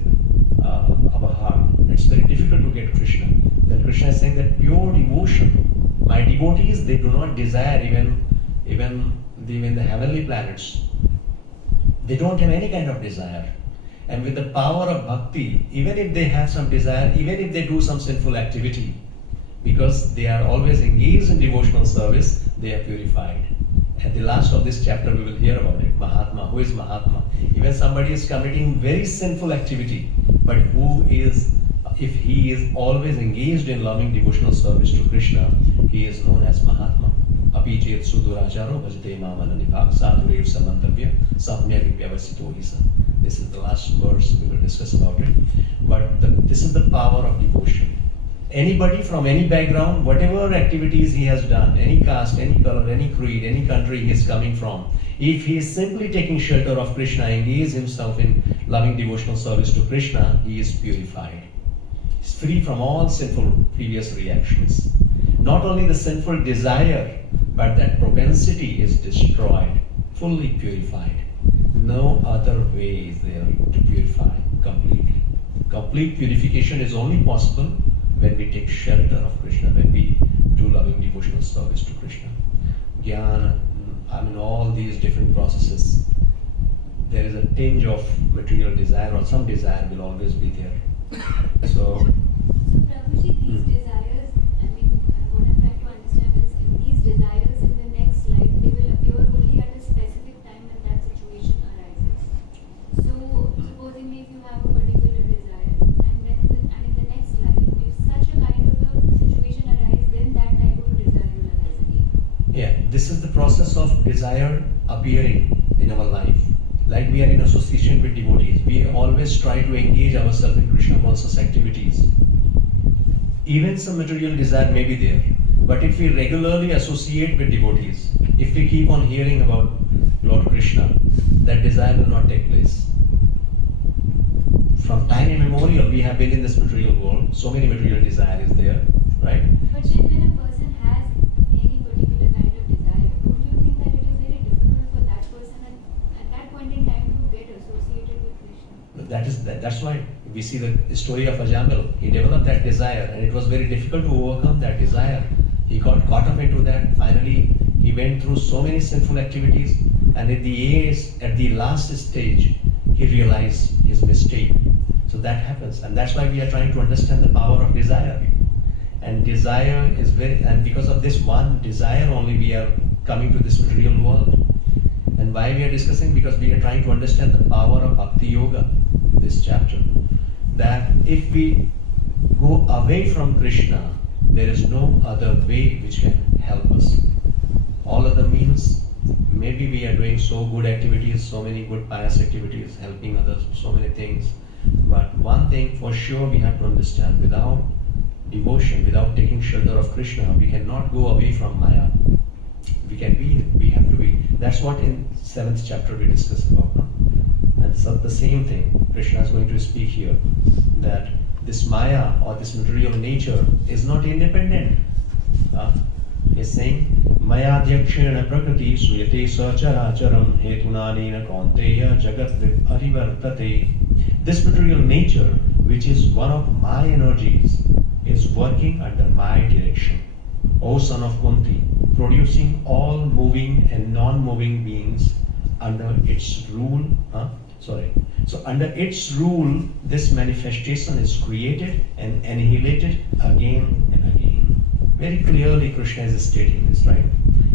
our heart, it's very difficult to get Krishna. Then Krishna is saying that pure devotion, my devotees, they do not desire even the heavenly planets. They don't have any kind of desire. And with the power of bhakti, even if they have some desire, even if they do some sinful activity, because they are always engaged in devotional service, they are purified. At the last of this chapter, we will hear about it. Mahatma. Who is Mahatma? Even somebody is committing very sinful activity, but if he is always engaged in loving devotional service to Krishna, he is known as Mahatma. Api chet suduracharo bhajate mamana nibhag sadhurev samantavya samyak vyavasito hisa. This is the last verse, we will discuss about it. But this is the power of devotion. Anybody from any background, whatever activities he has done, any caste, any color, any creed, any country he is coming from, if he is simply taking shelter of Krishna, engage himself in loving devotional service to Krishna, he is purified. He is free from all sinful previous reactions. Not only the sinful desire, but that propensity is destroyed, fully purified. No other way is there to purify completely. Complete purification is only possible when we take shelter of Krishna, when we do loving devotional service to Krishna. Jnana, all these different processes, there is a tinge of material desire, or some desire will always be there. So Prabhuji, these desires, what I'm trying to understand is these desires in the next life, they will appear only at a specific time when that situation arises. So, supposing if you have a particular desire, and in the next life, if such a kind of a situation arises, then that type of a desire will arise again. yeah, this is the process of desire appearing in our life. Like we are in association with devotees, we always try to engage ourselves in Krishna conscious activities. Even some material desire may be there, but if we regularly associate with devotees, if we keep on hearing about Lord Krishna, that desire will not take place. From time immemorial, we have been in this material world, so many material desire is there, right? But then when a person has any particular kind of desire, don't you think that it is very difficult for that person at that point in time to get associated with Krishna? That's why we see the story of Ajamil. He developed that desire, and it was very difficult to overcome that desire. He got caught up into that. Finally, he went through so many sinful activities, and at the last stage, he realized his mistake. So that happens, and that's why we are trying to understand the power of desire. And desire is and because of this one desire only, we are coming to this material world. And why we are discussing? Because we are trying to understand the power of Bhakti Yoga, this chapter. That if we go away from Krishna, there is no other way which can help us. All other means, maybe we are doing so good activities, so many good pious activities, helping others, so many things. But one thing for sure we have to understand, without devotion, without taking shelter of Krishna, we cannot go away from Maya. We have to be. That's what in 7th chapter we discussed about. No? And so the same thing, Krishna is going to speak here, that this Maya or this material nature is not independent. He's saying, Maya Dyakshena Prakriti Suyate Sacharacharam Hetunanina Kaunteya Jagat Arivartate. This material nature, which is one of my energies, is working under my direction. O son of Kunti, producing all moving and non-moving beings under its rule. So under its rule, this manifestation is created and annihilated again and again. Very clearly Krishna is stating this, right?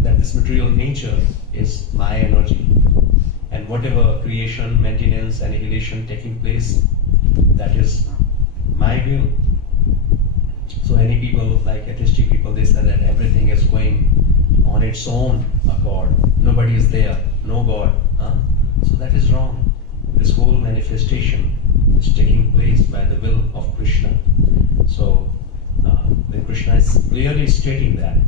That this material nature is my energy. and whatever creation, maintenance, annihilation taking place, that is my will. So any people, like atheistic people, they say that everything is going on its own accord. Nobody is there, no God. So that is wrong. This whole manifestation is taking place by the will of Krishna. So then Krishna is clearly stating that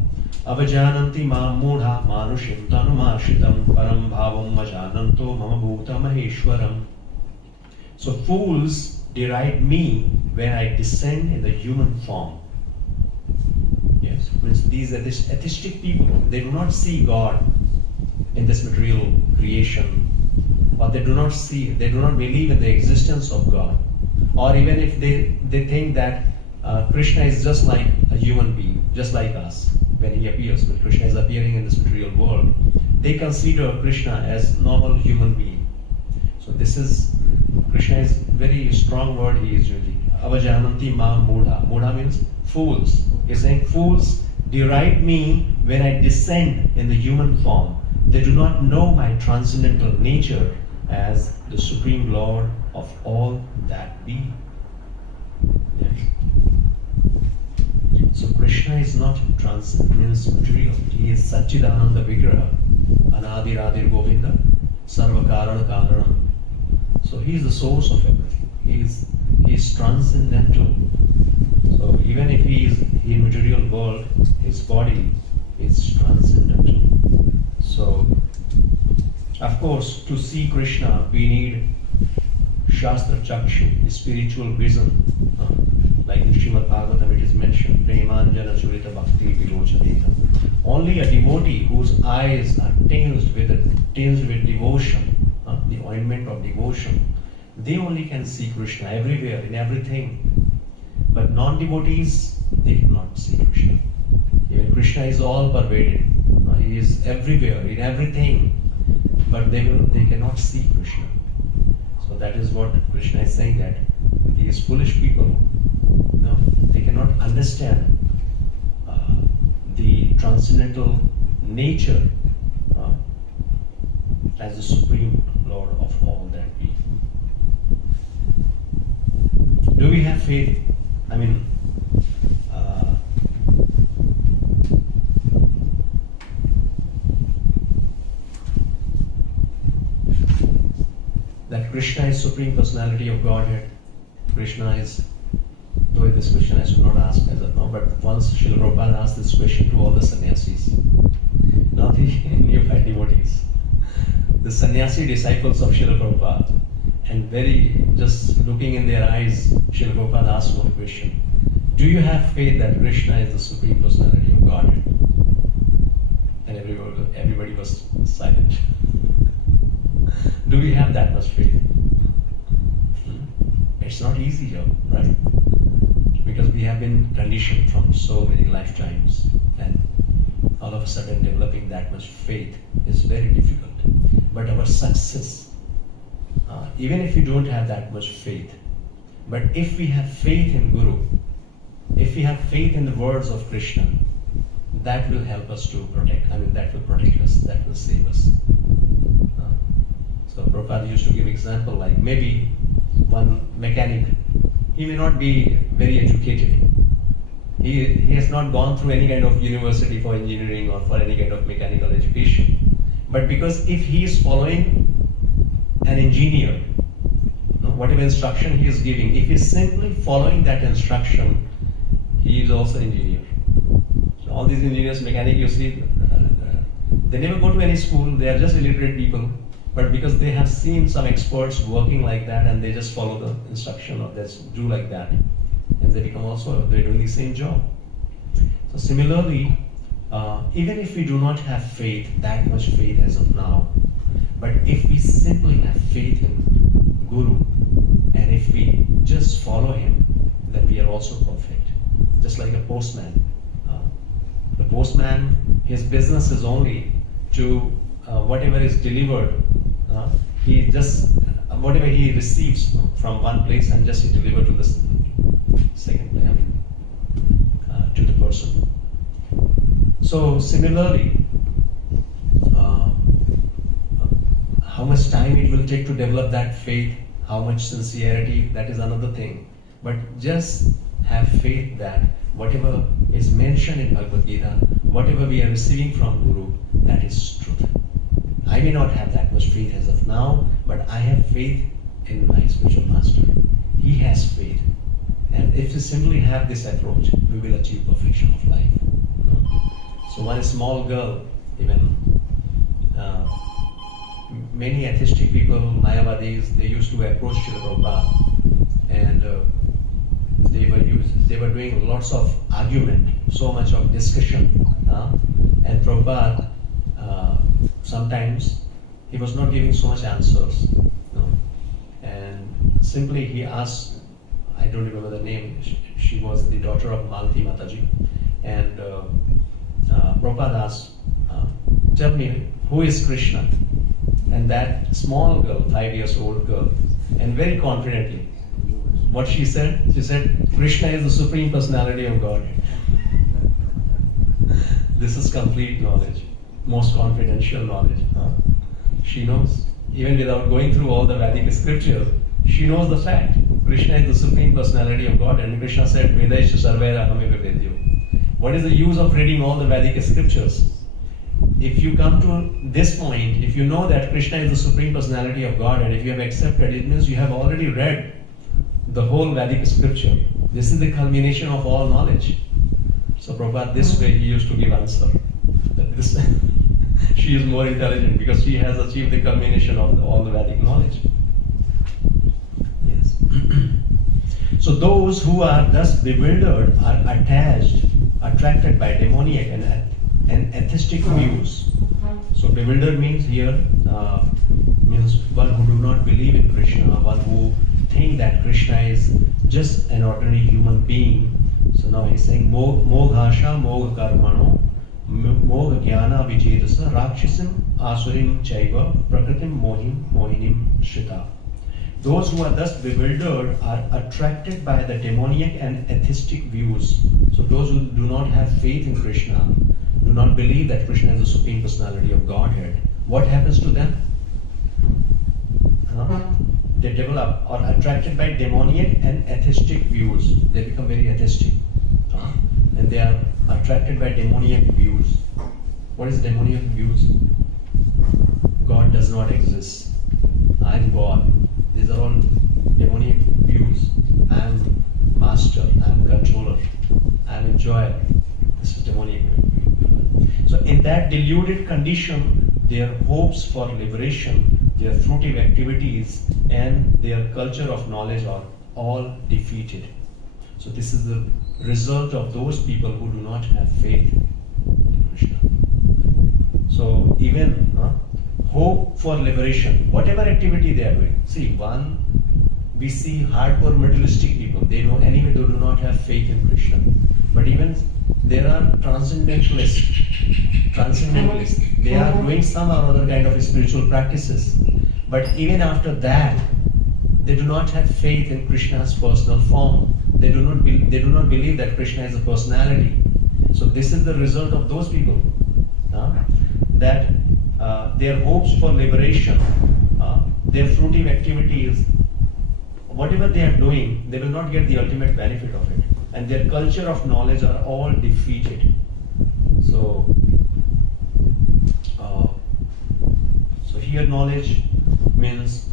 avajananti mam mudha manushim tanumashitam param bhavam majananto mama bhuta maheshwaram. So fools deride me when I descend in the human form. Yes, means these atheistic people, they do not see God in this material creation, or they do not believe in the existence of God, or even if they think that Krishna is just like a human being, just like us. When he appears, when Krishna is appearing in this material world, they consider Krishna as normal human being. So this is, Krishna is very strong word he is using. Avajananti ma mudha. Mudha means fools. He is saying fools deride me when I descend in the human form. They do not know my transcendental nature as the Supreme Lord of all that be. Yes. So Krishna is not means material. He is Satchidananda Vigraha, Anadi Radhir Govinda, Sarva Karana Karanam. So he is the source of everything. He is transcendental. So even if he is in material world, his body is transcendental. So of course, to see Krishna, we need Shastra Chakshu, spiritual vision. Like in Srimad Bhagavatam it is mentioned, Premanjana Churita Bhakti Virochanetam. Only a devotee whose eyes are tinged with devotion, the ointment of devotion, they only can see Krishna everywhere, in everything. But non-devotees, they cannot see Krishna. Even Krishna is all pervaded. He is everywhere, in everything. But they cannot see Krishna. So that is what Krishna is saying, that these foolish people, they cannot understand the transcendental nature as the Supreme Lord of all that be. Do we have faith? I mean, that Krishna is Supreme Personality of Godhead. Krishna is, though this question I should not ask as of now, but once Srila Prabhupada asked this question to all the sannyasis, not the neophyte devotees, the sannyasi disciples of Srila Prabhupada, and very just looking in their eyes, Srila Prabhupada asked one question: do you have faith that Krishna is the Supreme Personality of Godhead? And everybody was silent. Do we have that much faith? It's not easy job, right? Because we have been conditioned from so many lifetimes, and all of a sudden developing that much faith is very difficult. But our success, even if we don't have that much faith, but if we have faith in Guru, if we have faith in the words of Krishna, that will help us to protect. I mean, that will protect us, that will save us. So Prabhupada used to give example, like maybe one mechanic, he may not be very educated. He has not gone through any kind of university for engineering or for any kind of mechanical education. But because if he is following an engineer, whatever instruction he is giving, if he is simply following that instruction, he is also an engineer. So all these engineers, mechanics, you see, they never go to any school, they are just illiterate people. But because they have seen some experts working like that and they just follow the instruction or they do like that, and they become also, they're doing the same job. So similarly, even if we do not have faith, that much faith as of now, but if we simply have faith in Guru, and if we just follow him, then we are also perfect. Just like a postman. The postman, his business is only to whatever is delivered, he just whatever he receives from one place and just he deliver to the second place, I mean, to the person. So similarly, how much time will take to develop that faith, how much sincerity, that is another thing. But just have faith that whatever is mentioned in Bhagavad Gita, whatever we are receiving from Guru, that is truth. I may not have that much faith as of now, but I have faith in my spiritual master. He has faith. And if we simply have this approach, we will achieve perfection of life. So one small girl, even many atheistic people, Mayavadis, they used to approach Srila Prabhupada, and they were doing lots of argument, so much of discussion, and Prabhupada sometimes he was not giving so much answers, and simply he asked, I don't remember the name, she was the daughter of Malati Mataji, and Prabhupada asked, tell me, who is Krishna? And that small girl, 5 years old girl, and very confidently, what she said, Krishna is the Supreme Personality of God. This is complete knowledge, most confidential knowledge. She knows, even without going through all the Vedic scripture, she knows the fact. Krishna is the Supreme Personality of God, and Krishna said, Vedaisha sarvera hame vedyo. What is the use of reading all the Vedic scriptures? If you come to this point, if you know that Krishna is the Supreme Personality of God, and if you have accepted, it means you have already read the whole Vedic scripture. This is the culmination of all knowledge. So Prabhupada, this way he used to give answer. She is more intelligent because she has achieved the culmination of all the Vedic knowledge. Yes. So those who are thus bewildered are attracted by demoniac and atheistic views. So bewildered means here means one who do not believe in Krishna, one who think that Krishna is just an ordinary human being. So now he's saying moghasha mogha karmano mogha jnana vijedasa rakshasim asurim chaiva prakritim mohinim shrita. Those who are thus bewildered are attracted by the demoniac and atheistic views. So those who do not have faith in Krishna, do not believe that Krishna is the Supreme Personality of Godhead, what happens to them? They develop or are attracted by demoniac and atheistic views. They become very atheistic. And they are attracted by demoniac views. What is demoniac views? God does not exist. I am God. These are all demoniac views. I am master. I am controller. I am enjoyer. This is demoniac view. So in that deluded condition, their hopes for liberation, their fruitive activities, and their culture of knowledge are all defeated. So this is the result of those people who do not have faith in Krishna. So even hope for liberation, whatever activity they are doing. See, we see hardcore materialistic people. They do not have faith in Krishna. But even there are transcendentalists. They are doing some or other kind of spiritual practices. But even after that, they do not have faith in Krishna's personal form. They do not believe that Krishna is a personality. So this is the result of those people. That their hopes for liberation, their fruitive activities, whatever they are doing, they will not get the ultimate benefit of it. And their culture of knowledge are all defeated. So here knowledge means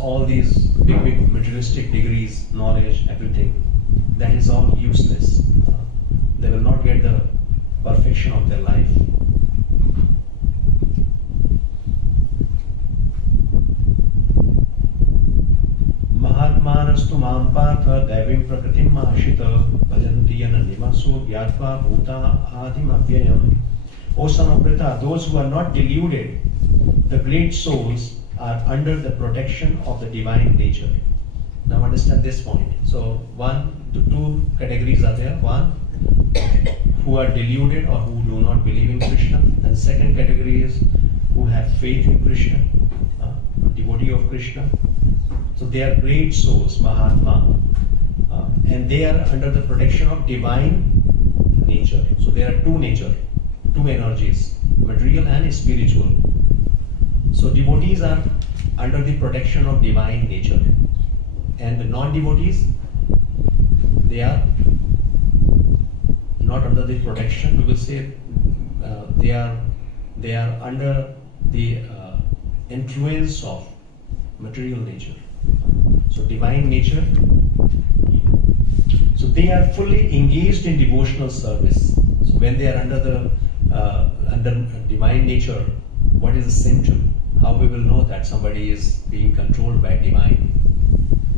all these big materialistic degrees, knowledge, everything. That is all useless. They will not get the perfection of their life. Mahatmanastu mam partha devim prakritim mahashita bhajanti ananimaso gyatva bhuta adim avyayam. O son of Pritha, those who are not deluded, the great souls, are under the protection of the divine nature. Now understand this point. So two categories are there. One, who are deluded or who do not believe in Krishna. And second category is who have faith in Krishna, devotee of Krishna. So they are great souls, Mahatma. And they are under the protection of divine nature. So there are two nature. two energies, material and spiritual. So devotees are under the protection of divine nature, and the non-devotees, they are not under the protection. We will say they are under the influence of material nature. So divine nature. So they are fully engaged in devotional service. So when they are under divine nature, what is the symptom? How we will know that somebody is being controlled by divine?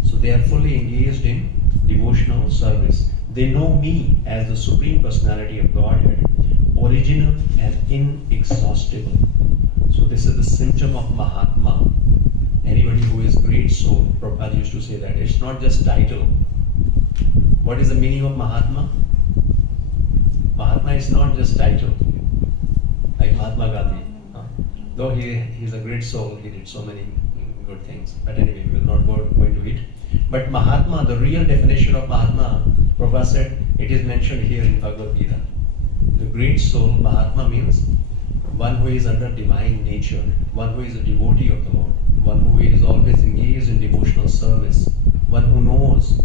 So they are fully engaged in devotional service. They know me as the Supreme Personality of Godhead, original and inexhaustible. So this is the symptom of Mahatma. Anybody who is great soul, Prabhupada used to say that it's not just title. What is the meaning of Mahatma? Mahatma is not just title, like Mahatma Gandhi. Though he is a great soul, he did so many good things. But anyway, we will not go into it. But Mahatma, the real definition of Mahatma, Prabhupada said, it is mentioned here in Bhagavad Gita. The great soul, Mahatma, means one who is under divine nature, one who is a devotee of the Lord, one who is always engaged in devotional service, one who knows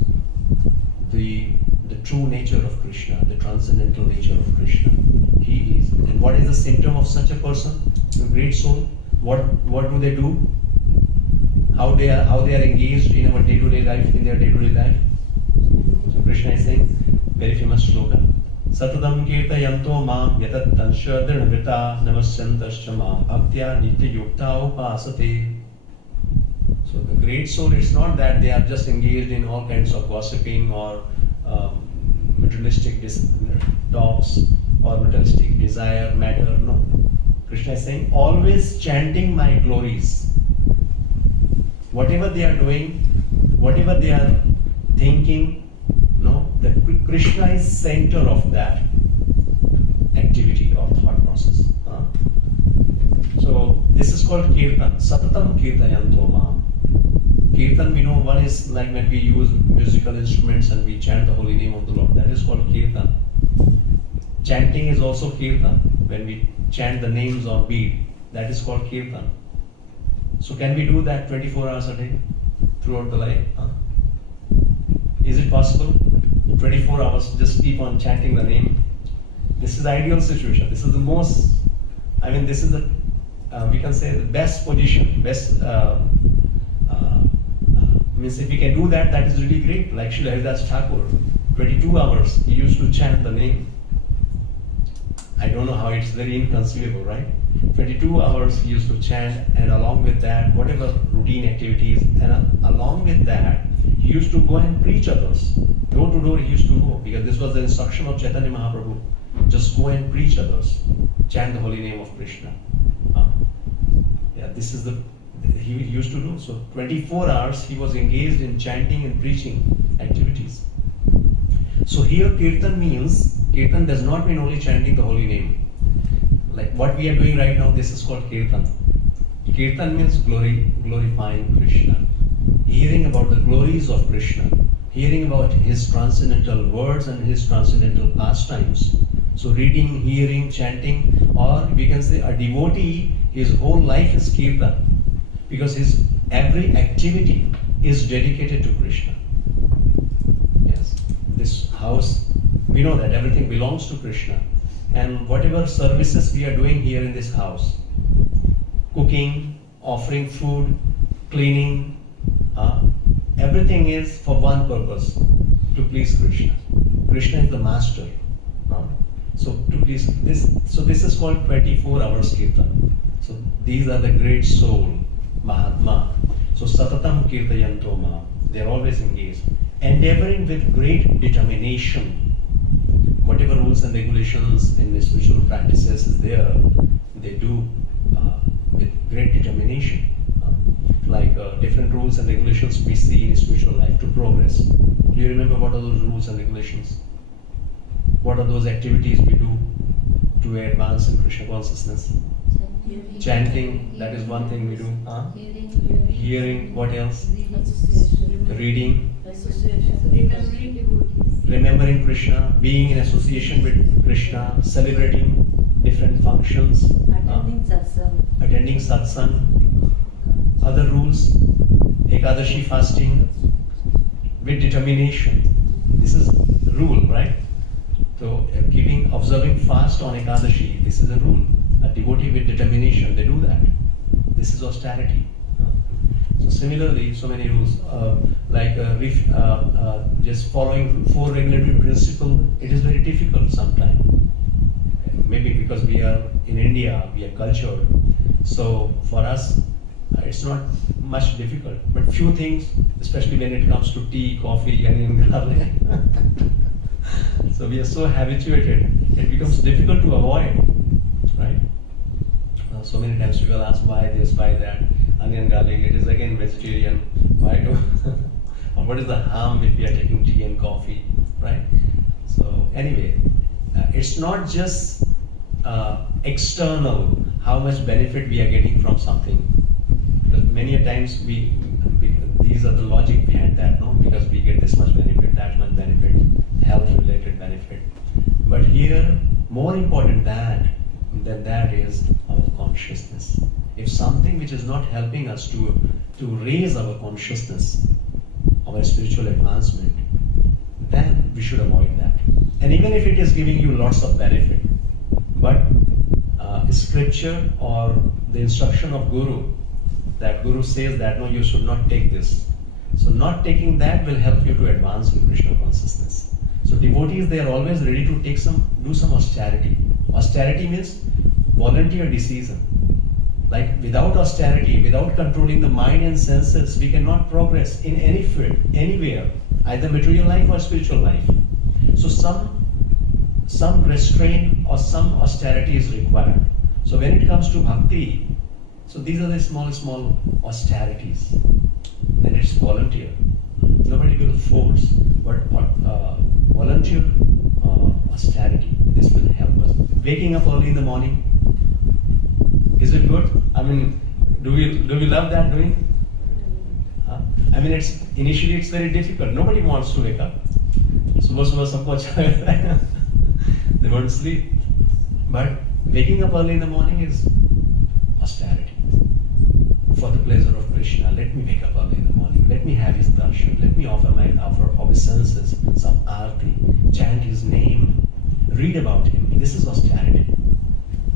the true nature of Krishna, the transcendental nature of Krishna. He is. And what is the symptom of such a person, the great soul? What do they do? How they are engaged in our day-to-day life, in their day-to-day life? So Krishna is saying, very famous sloka, Satadam kirtayanto mam yatat tansha drinavita namasyantascha mam bhaktya nitya yukta upasate. So the great soul, it's not that they are just engaged in all kinds of gossiping or materialistic talks or materialistic desire, matter. No. Krishna is saying, always chanting my glories. Whatever they are doing, whatever they are thinking, the Krishna is center of that activity or thought process. So this is called kirtan. Satatam kirtayanto mam. Kirtan, we know one is like when we use musical instruments and we chant the holy name of the Lord. That is called kirtan. Chanting is also kirtan. When we chant the names on beat, that is called kirtan. So can we do that 24 hours a day throughout the life? Is it possible? 24 hours, just keep on chanting the name. This is the ideal situation. This is the most, this is the, we can say the best position, means if we can do that, that is really great. Like Srila Haridas Thakur, 22 hours, he used to chant the name. I don't know how, it's very inconceivable, right? 22 hours he used to chant, and along with that, whatever routine activities, and along with that, he used to go and preach others. Door to door he used to go, because this was the instruction of Chaitanya Mahaprabhu. Just go and preach others. Chant the holy name of Krishna. This is he used to do. So 24 hours he was engaged in chanting and preaching activities. So here Kirtan does not mean only chanting the holy name. Like what we are doing right now, this is called Kirtan. Kirtan means glorifying Krishna. Hearing about the glories of Krishna. Hearing about his transcendental words and his transcendental pastimes. So reading, hearing, chanting, or we can say a devotee, his whole life is Kirtan. Because his every activity is dedicated to Krishna. Yes, this house, we know that everything belongs to Krishna. And whatever services we are doing here in this house, cooking, offering food, cleaning, everything is for one purpose, to please Krishna. Krishna is the master. So to please this, so this is called 24 hours Kirtan. So these are the great soul, Mahatma. So Satatam Kirtayanto Ma. They are always engaged, endeavoring with great determination. Whatever rules and regulations in the spiritual practices is there, they do with great determination. Like different rules and regulations we see in spiritual life to progress. Do you remember what are those rules and regulations? What are those activities we do to advance in Krishna consciousness? Chanting, that is one thing we do. Hearing, what else? Reading, remembering Krishna, being in association with Krishna, celebrating different functions, Attending satsang. attending satsang, other rules, Ekadashi fasting with determination. This is the rule, right? So observing fast on Ekadashi, this is a rule. A devotee with determination, they do that. This is austerity. So similarly, so many rules, just following 4 regulatory principles, it is very difficult sometimes. Maybe because we are in India, we are cultured. So for us, it's not much difficult. But few things, especially when it comes to tea, coffee, onion, garlic. So we are so habituated, it becomes difficult to avoid, right? So many times people ask why this, why that, onion, garlic, it is again vegetarian. Why do? Or what is the harm if we are taking tea and coffee, right? So anyway, it's not just external, how much benefit we are getting from something. Because many a times these are the logic behind that, no? Because we get this much benefit, that much benefit, health-related benefit. But here, more important than that is our consciousness. If something which is not helping us to raise our consciousness, our spiritual advancement, then we should avoid that. And even if it is giving you lots of benefit, but scripture or the instruction of Guru, that Guru says that no, you should not take this. So not taking that will help you to advance in Krishna consciousness. So devotees, they are always ready to do some austerity. Austerity means volunteer decision. Like without austerity, without controlling the mind and senses, we cannot progress in any field, anywhere, either material life or spiritual life. So some restraint or some austerity is required. So when it comes to bhakti, so these are the small austerities. And it's volunteer. Nobody will force, but volunteer austerity. This will help us. Waking up early in the morning, is it good? I mean, do we love that doing? I mean, initially it's very difficult. Nobody wants to wake up. Subah sabko acha lagta hai. They want to sleep. But waking up early in the morning is austerity. For the pleasure of Krishna, let me wake up early in the morning. Let me have his darshan. Let me offer obeisances, some arti, chant his name, read about him. This is austerity.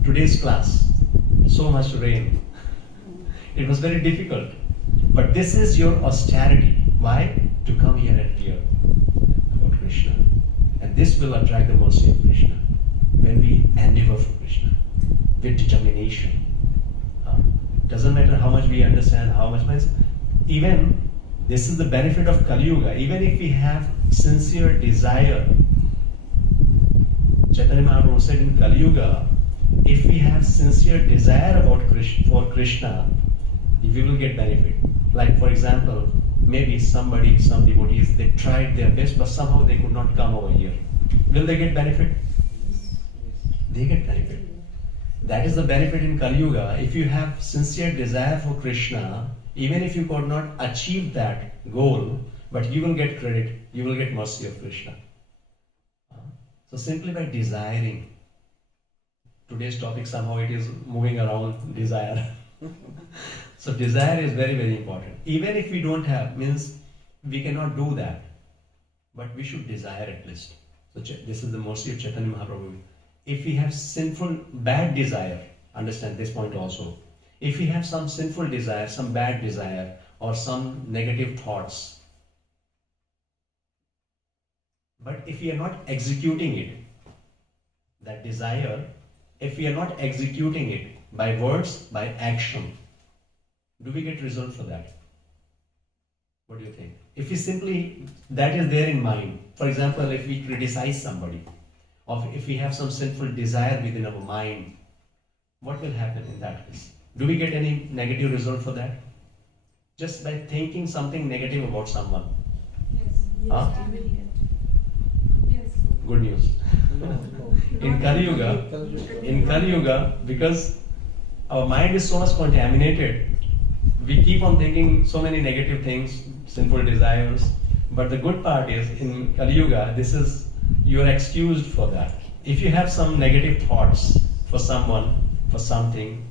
Today's class, so much rain. It was very difficult. But this is your austerity. Why? To come here and hear about Krishna. And this will attract the mercy of Krishna when we endeavor for Krishna with determination. Doesn't matter how much we understand, how much means. Even this is the benefit of Kali Yuga. Even if we have sincere desire, Chaitanya Mahaprabhu said in Kali Yuga, if we have sincere desire for Krishna, we will get benefit. Like for example, maybe some devotees, they tried their best, but somehow they could not come over here. Will they get benefit? They get benefit. That is the benefit in Kali Yuga. If you have sincere desire for Krishna, even if you could not achieve that goal, but you will get credit, you will get mercy of Krishna. So simply by desiring, today's topic somehow it is moving around desire. So desire is very, very important. Even if we don't have, means we cannot do that, but we should desire at least. So this is the mercy of Chaitanya Mahaprabhu. If we have sinful, bad desire, understand this point also. If we have some sinful desire, some bad desire, or some negative thoughts, but if we are not executing it, that desire, if we are not executing it by words, by action, do we get result for that? What do you think? If we simply, that is there in mind. For example, if we criticize somebody, or if we have some sinful desire within our mind, what will happen in that case? Do we get any negative result for that? Just by thinking something negative about someone. Yes. Huh? Yes. Good news. In Kali Yuga, because our mind is so much contaminated, we keep on thinking so many negative things, sinful desires. But the good part is, in Kali Yuga, you are excused for that. If you have some negative thoughts, for someone, for something,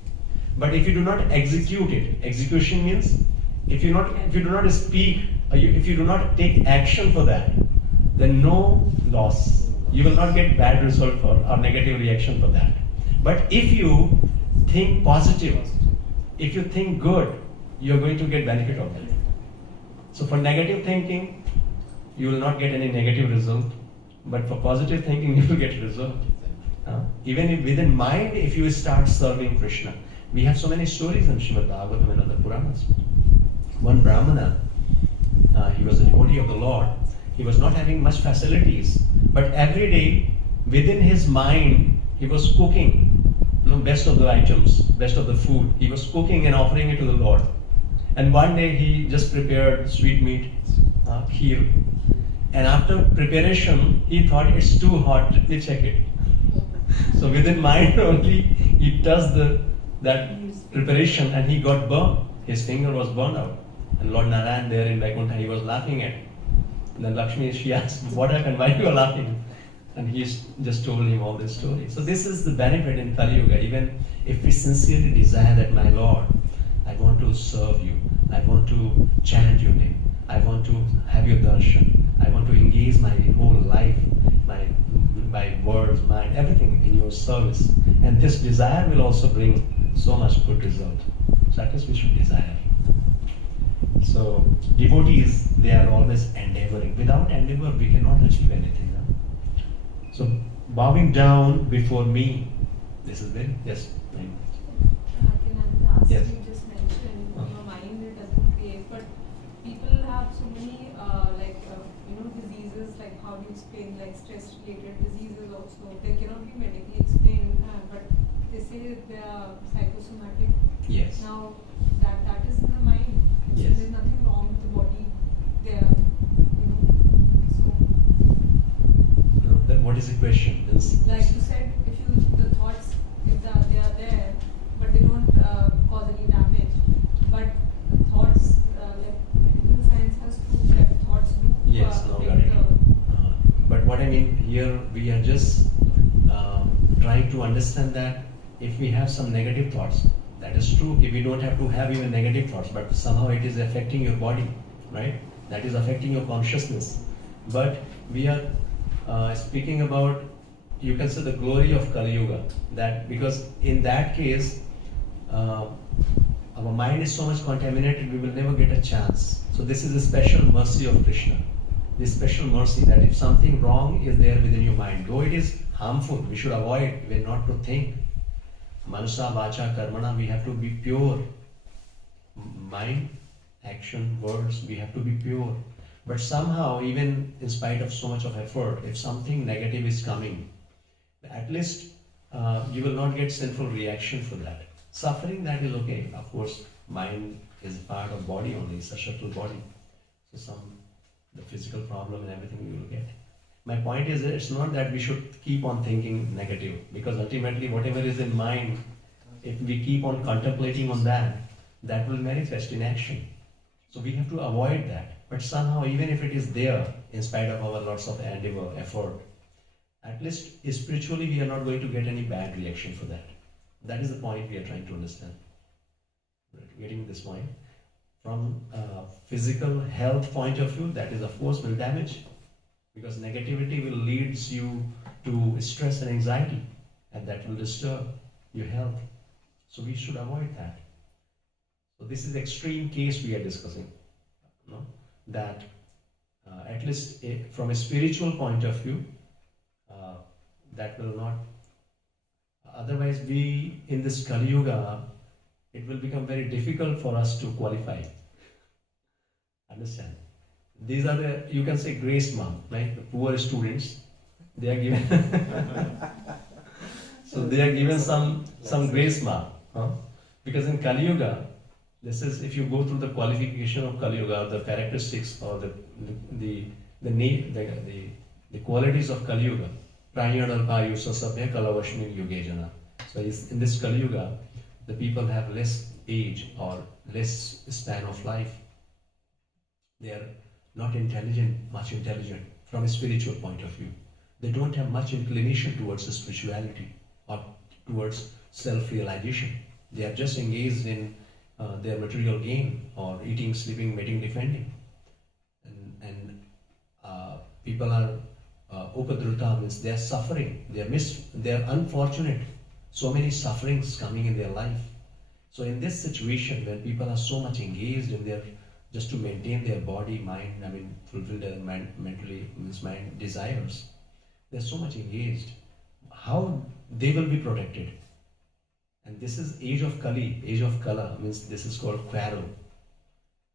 but if you do not execute it, execution means if you do not speak, or if you do not take action for that, then no loss. You will not get bad result for or negative reaction for that. But if you think positive, if you think good, you are going to get benefit of that. So for negative thinking, you will not get any negative result. But for positive thinking, you will get result. Even if within mind, if you start serving Krishna, we have so many stories in Srimad Bhagavatam and other Puranas. One Brahmana, he was a devotee of the Lord. He was not having much facilities, but every day within his mind, he was cooking, best of the items, best of the food. He was cooking and offering it to the Lord. And one day he just prepared sweet meat, kheer. And after preparation, he thought it's too hot, let me check it. So within mind only, he does that preparation and he got burned. His finger was burned out. And Lord Narayan there in Vaikuntha, he was laughing at. And then Lakshmi, she asked, what happened? Why you are laughing? And he just told him all this story. So this is the benefit in Kali Yuga. Even if we sincerely desire that, my Lord, I want to serve you. I want to chant your name. I want to have your darshan. I want to engage my whole life, my words, mind, everything in your service. And this desire will also bring so much good result. So at least we should desire. So devotees, they are always endeavoring. Without endeavor, we cannot achieve anything. So bowing down before me, this is very, yes. Can I ask, Yes. you just mentioned your mind it doesn't create, but people have so many diseases, like how do you explain, like stress related diseases also, they cannot be medically explained, but they say they are psychosomatic. Yes. Now that is in the mind. So Yes. there's nothing wrong with the body there. So What is the question? like you said, if the thoughts, if they are there, but they don't cause any damage. But thoughts, like medical science has proved that thoughts do Yes, no, got affect it. But what I mean here, we are just trying to understand that if we have some negative thoughts, that is true. If we don't have to have even negative thoughts, but somehow it is affecting your body, right? That is affecting your consciousness. But we are speaking about, you can say, the glory of Kali Yuga. That because in that case, our mind is so much contaminated, we will never get a chance. So this is a special mercy of Krishna. This special mercy that if something wrong is there within your mind, though it is harmful, we should avoid, we are not to think. Manasa, vacha, karmana, we have to be pure. Mind, action, words, we have to be pure. But somehow, even in spite of so much of effort, if something negative is coming, at least you will not get sinful reaction for that. Suffering, that is okay. Of course, mind is part of body only, it's a subtle body. So the physical problem and everything we will get. My point is that it's not that we should keep on thinking negative, because ultimately whatever is in mind, if we keep on contemplating on that, that will manifest in action. So we have to avoid that. But somehow, even if it is there, in spite of our lots of endeavor, effort, at least spiritually we are not going to get any bad reaction for that. That is the point we are trying to understand. Getting this point. From a physical health point of view, that is of course will damage, because negativity will lead you to stress and anxiety, and that will disturb your health. So we should avoid that. So this is the extreme case we are discussing. That at least from a spiritual point of view, that will not. Otherwise, we in this Kali Yuga, it will become very difficult for us to qualify. Understand? These are the, you can say, grace mark, like the poor students, they are given. So they are given some grace mark, because in Kali Yuga, this is, if you go through the qualification of Kali Yuga, the characteristics or the qualities of Kali Yuga. Pranyadalpayu sasabhya kalavashmin yuge jana. So in this Kali Yuga, the people have less age or less span of life. They are not much intelligent from a spiritual point of view. They don't have much inclination towards spirituality or towards self-realization. They are just engaged in their material gain, or eating, sleeping, mating, defending. And people are upadruta, means they are suffering, they are unfortunate. So many sufferings coming in their life. So in this situation, when people are so much engaged in their, just to maintain their body, mind, fulfill their mentally, means mind desires, they're so much engaged. How they will be protected? And this is age of Kali, age of Kala, means this is called quarrel.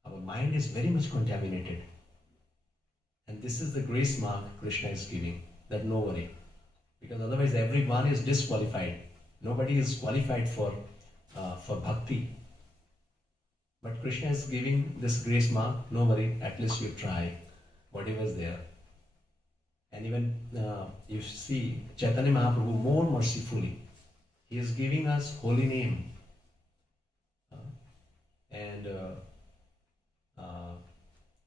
Our mind is very much contaminated. And this is the grace mark Krishna is giving, that no worry. Because otherwise everyone is disqualified. Nobody is qualified for bhakti. But Krishna is giving this grace mark, no worry, at least you try, whatever is there. And even you see Chaitanya Mahaprabhu more mercifully. He is giving us holy name.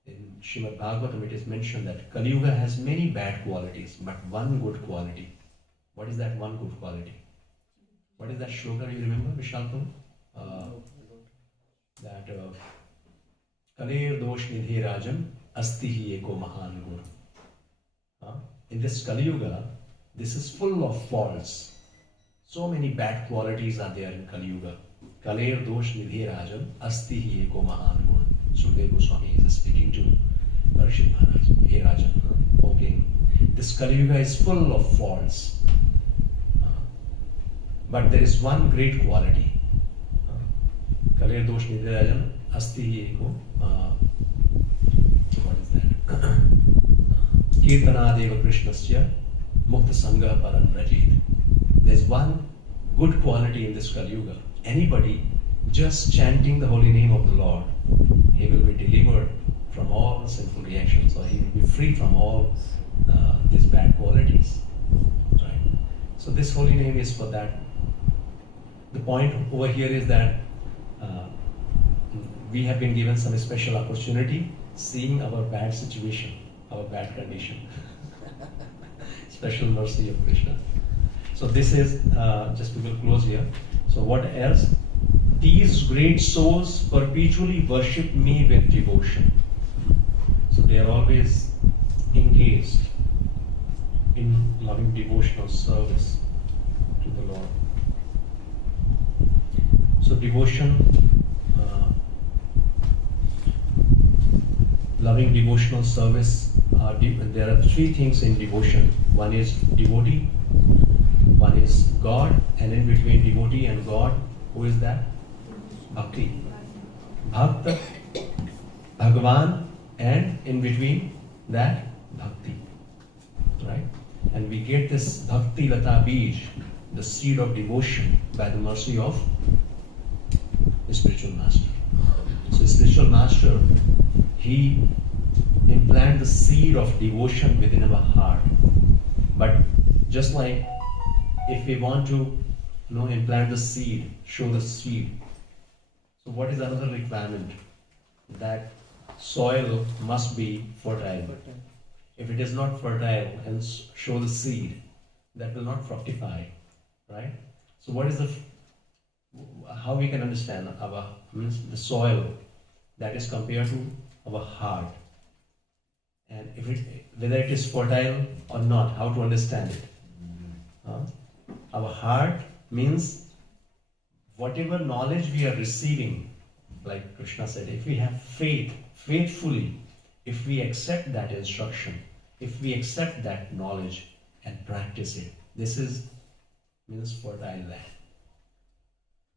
In Srimad Bhagavatam it is mentioned that Kali Yuga has many bad qualities, but one good quality. What is that one good quality? What is that shloka, you remember, Vishal Prabhu? That Kaler dosh nidhe rajan asti hi eko mahan guna. In this Kali Yuga, this is full of faults. So many bad qualities are there in Kali Yuga. Kaler dosh nidhe rajan asti hi eko mahan guna. Sukadeva Goswami is speaking to Parikshit Maharaj. Hey Rajan, okay, this Kali Yuga is full of faults. But there is one great quality. Kaler dosh nidhe rajan asti hi eko. What is that? Kirtanadeva Krishnasya Mukta Sangha Param Rajit. There's one good quality in this Kali Yuga. Anybody just chanting the holy name of the Lord, he will be delivered from all sinful reactions, or he will be free from all these bad qualities. Right? So this holy name is for that. The point over here is that we have been given some special opportunity, seeing our bad situation, our bad condition. Special mercy of Krishna. So this is, just we will close here. So what else? These great souls perpetually worship me with devotion. So they are always engaged in loving devotional service to the Lord. So devotion, loving devotional service, there are three things in devotion. One is devotee, one is God, and in between devotee and God, who is that? Bhakti. Bhakta, Bhagavan, and in between that, Bhakti. Right? And we get this Bhakti Lata Bij, the seed of devotion, by the mercy of the spiritual master. So the spiritual master, he implant the seed of devotion within our heart. But just like if we want to implant the seed, show the seed. So what is another requirement? That soil must be fertile. If it is not fertile and show the seed, that will not fructify, right? So what is how we can understand the soil that is compared to our heart, and whether it is fertile or not, how to understand it? Our heart means whatever knowledge we are receiving, like Krishna said, if we have faith, faithfully, if we accept that instruction, if we accept that knowledge and practice it, this means fertile land.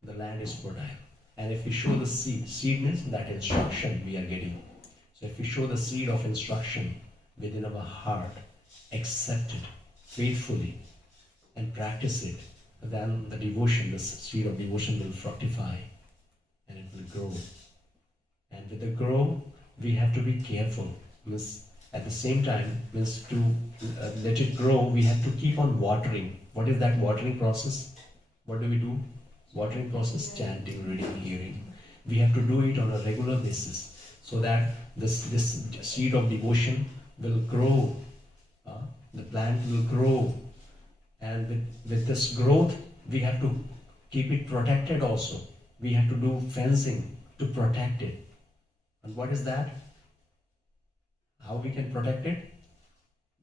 The land is fertile. And if we show the seed means that instruction we are getting. So if we show the seed of instruction within our heart, accept it faithfully and practice it, then the devotion, the seed of devotion will fructify and it will grow. And with the grow, we have to be careful. Means at the same time, means to let it grow, we have to keep on watering. What is that watering process? What do we do? Watering process, chanting, reading, hearing. We have to do it on a regular basis so that this seed of devotion will grow. The plant will grow. And with this growth, we have to keep it protected also. We have to do fencing to protect it. And what is that? How we can protect it?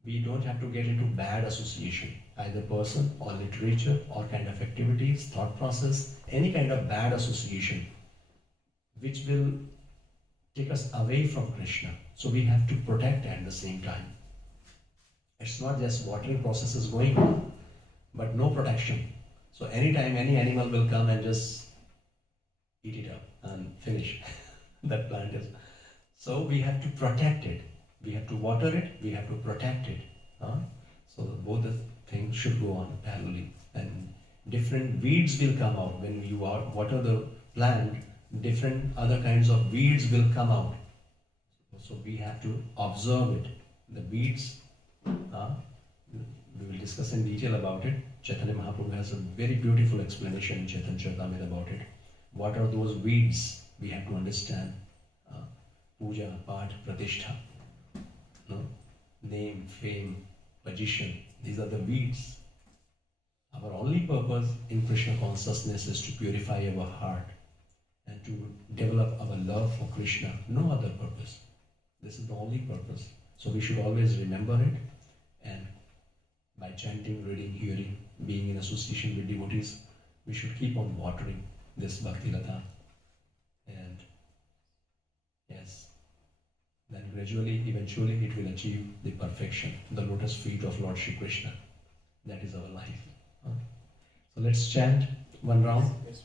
We don't have to get into bad association, either person or literature or kind of activities, thought process, any kind of bad association which will take us away from Krishna. So we have to protect at the same time. It's not just watering process is going on, but no protection. So anytime any animal will come and just eat it up and finish that plant is. So we have to protect it. We have to water it, we have to protect it. So both the things should go on parallelly. And different weeds will come out. When you water the plant, different other kinds of weeds will come out. So we have to observe it. The weeds, we will discuss in detail about it. Chaitanya Mahaprabhu has a very beautiful explanation in Chaitanya Charitamrita about it. What are those weeds? We have to understand. Puja, Path, Pratishtha. No? Name, fame, position. These are the weeds. Our only purpose in Krishna consciousness is to purify our heart and to develop our love for Krishna. No other purpose. This is the only purpose. So we should always remember it, and by chanting, reading, hearing, being in association with devotees, we should keep on watering this Bhakti Lata. And yes, then gradually, eventually it will achieve the perfection, the lotus feet of Lord Shri Krishna. That is our life. So let's chant one round. Yes.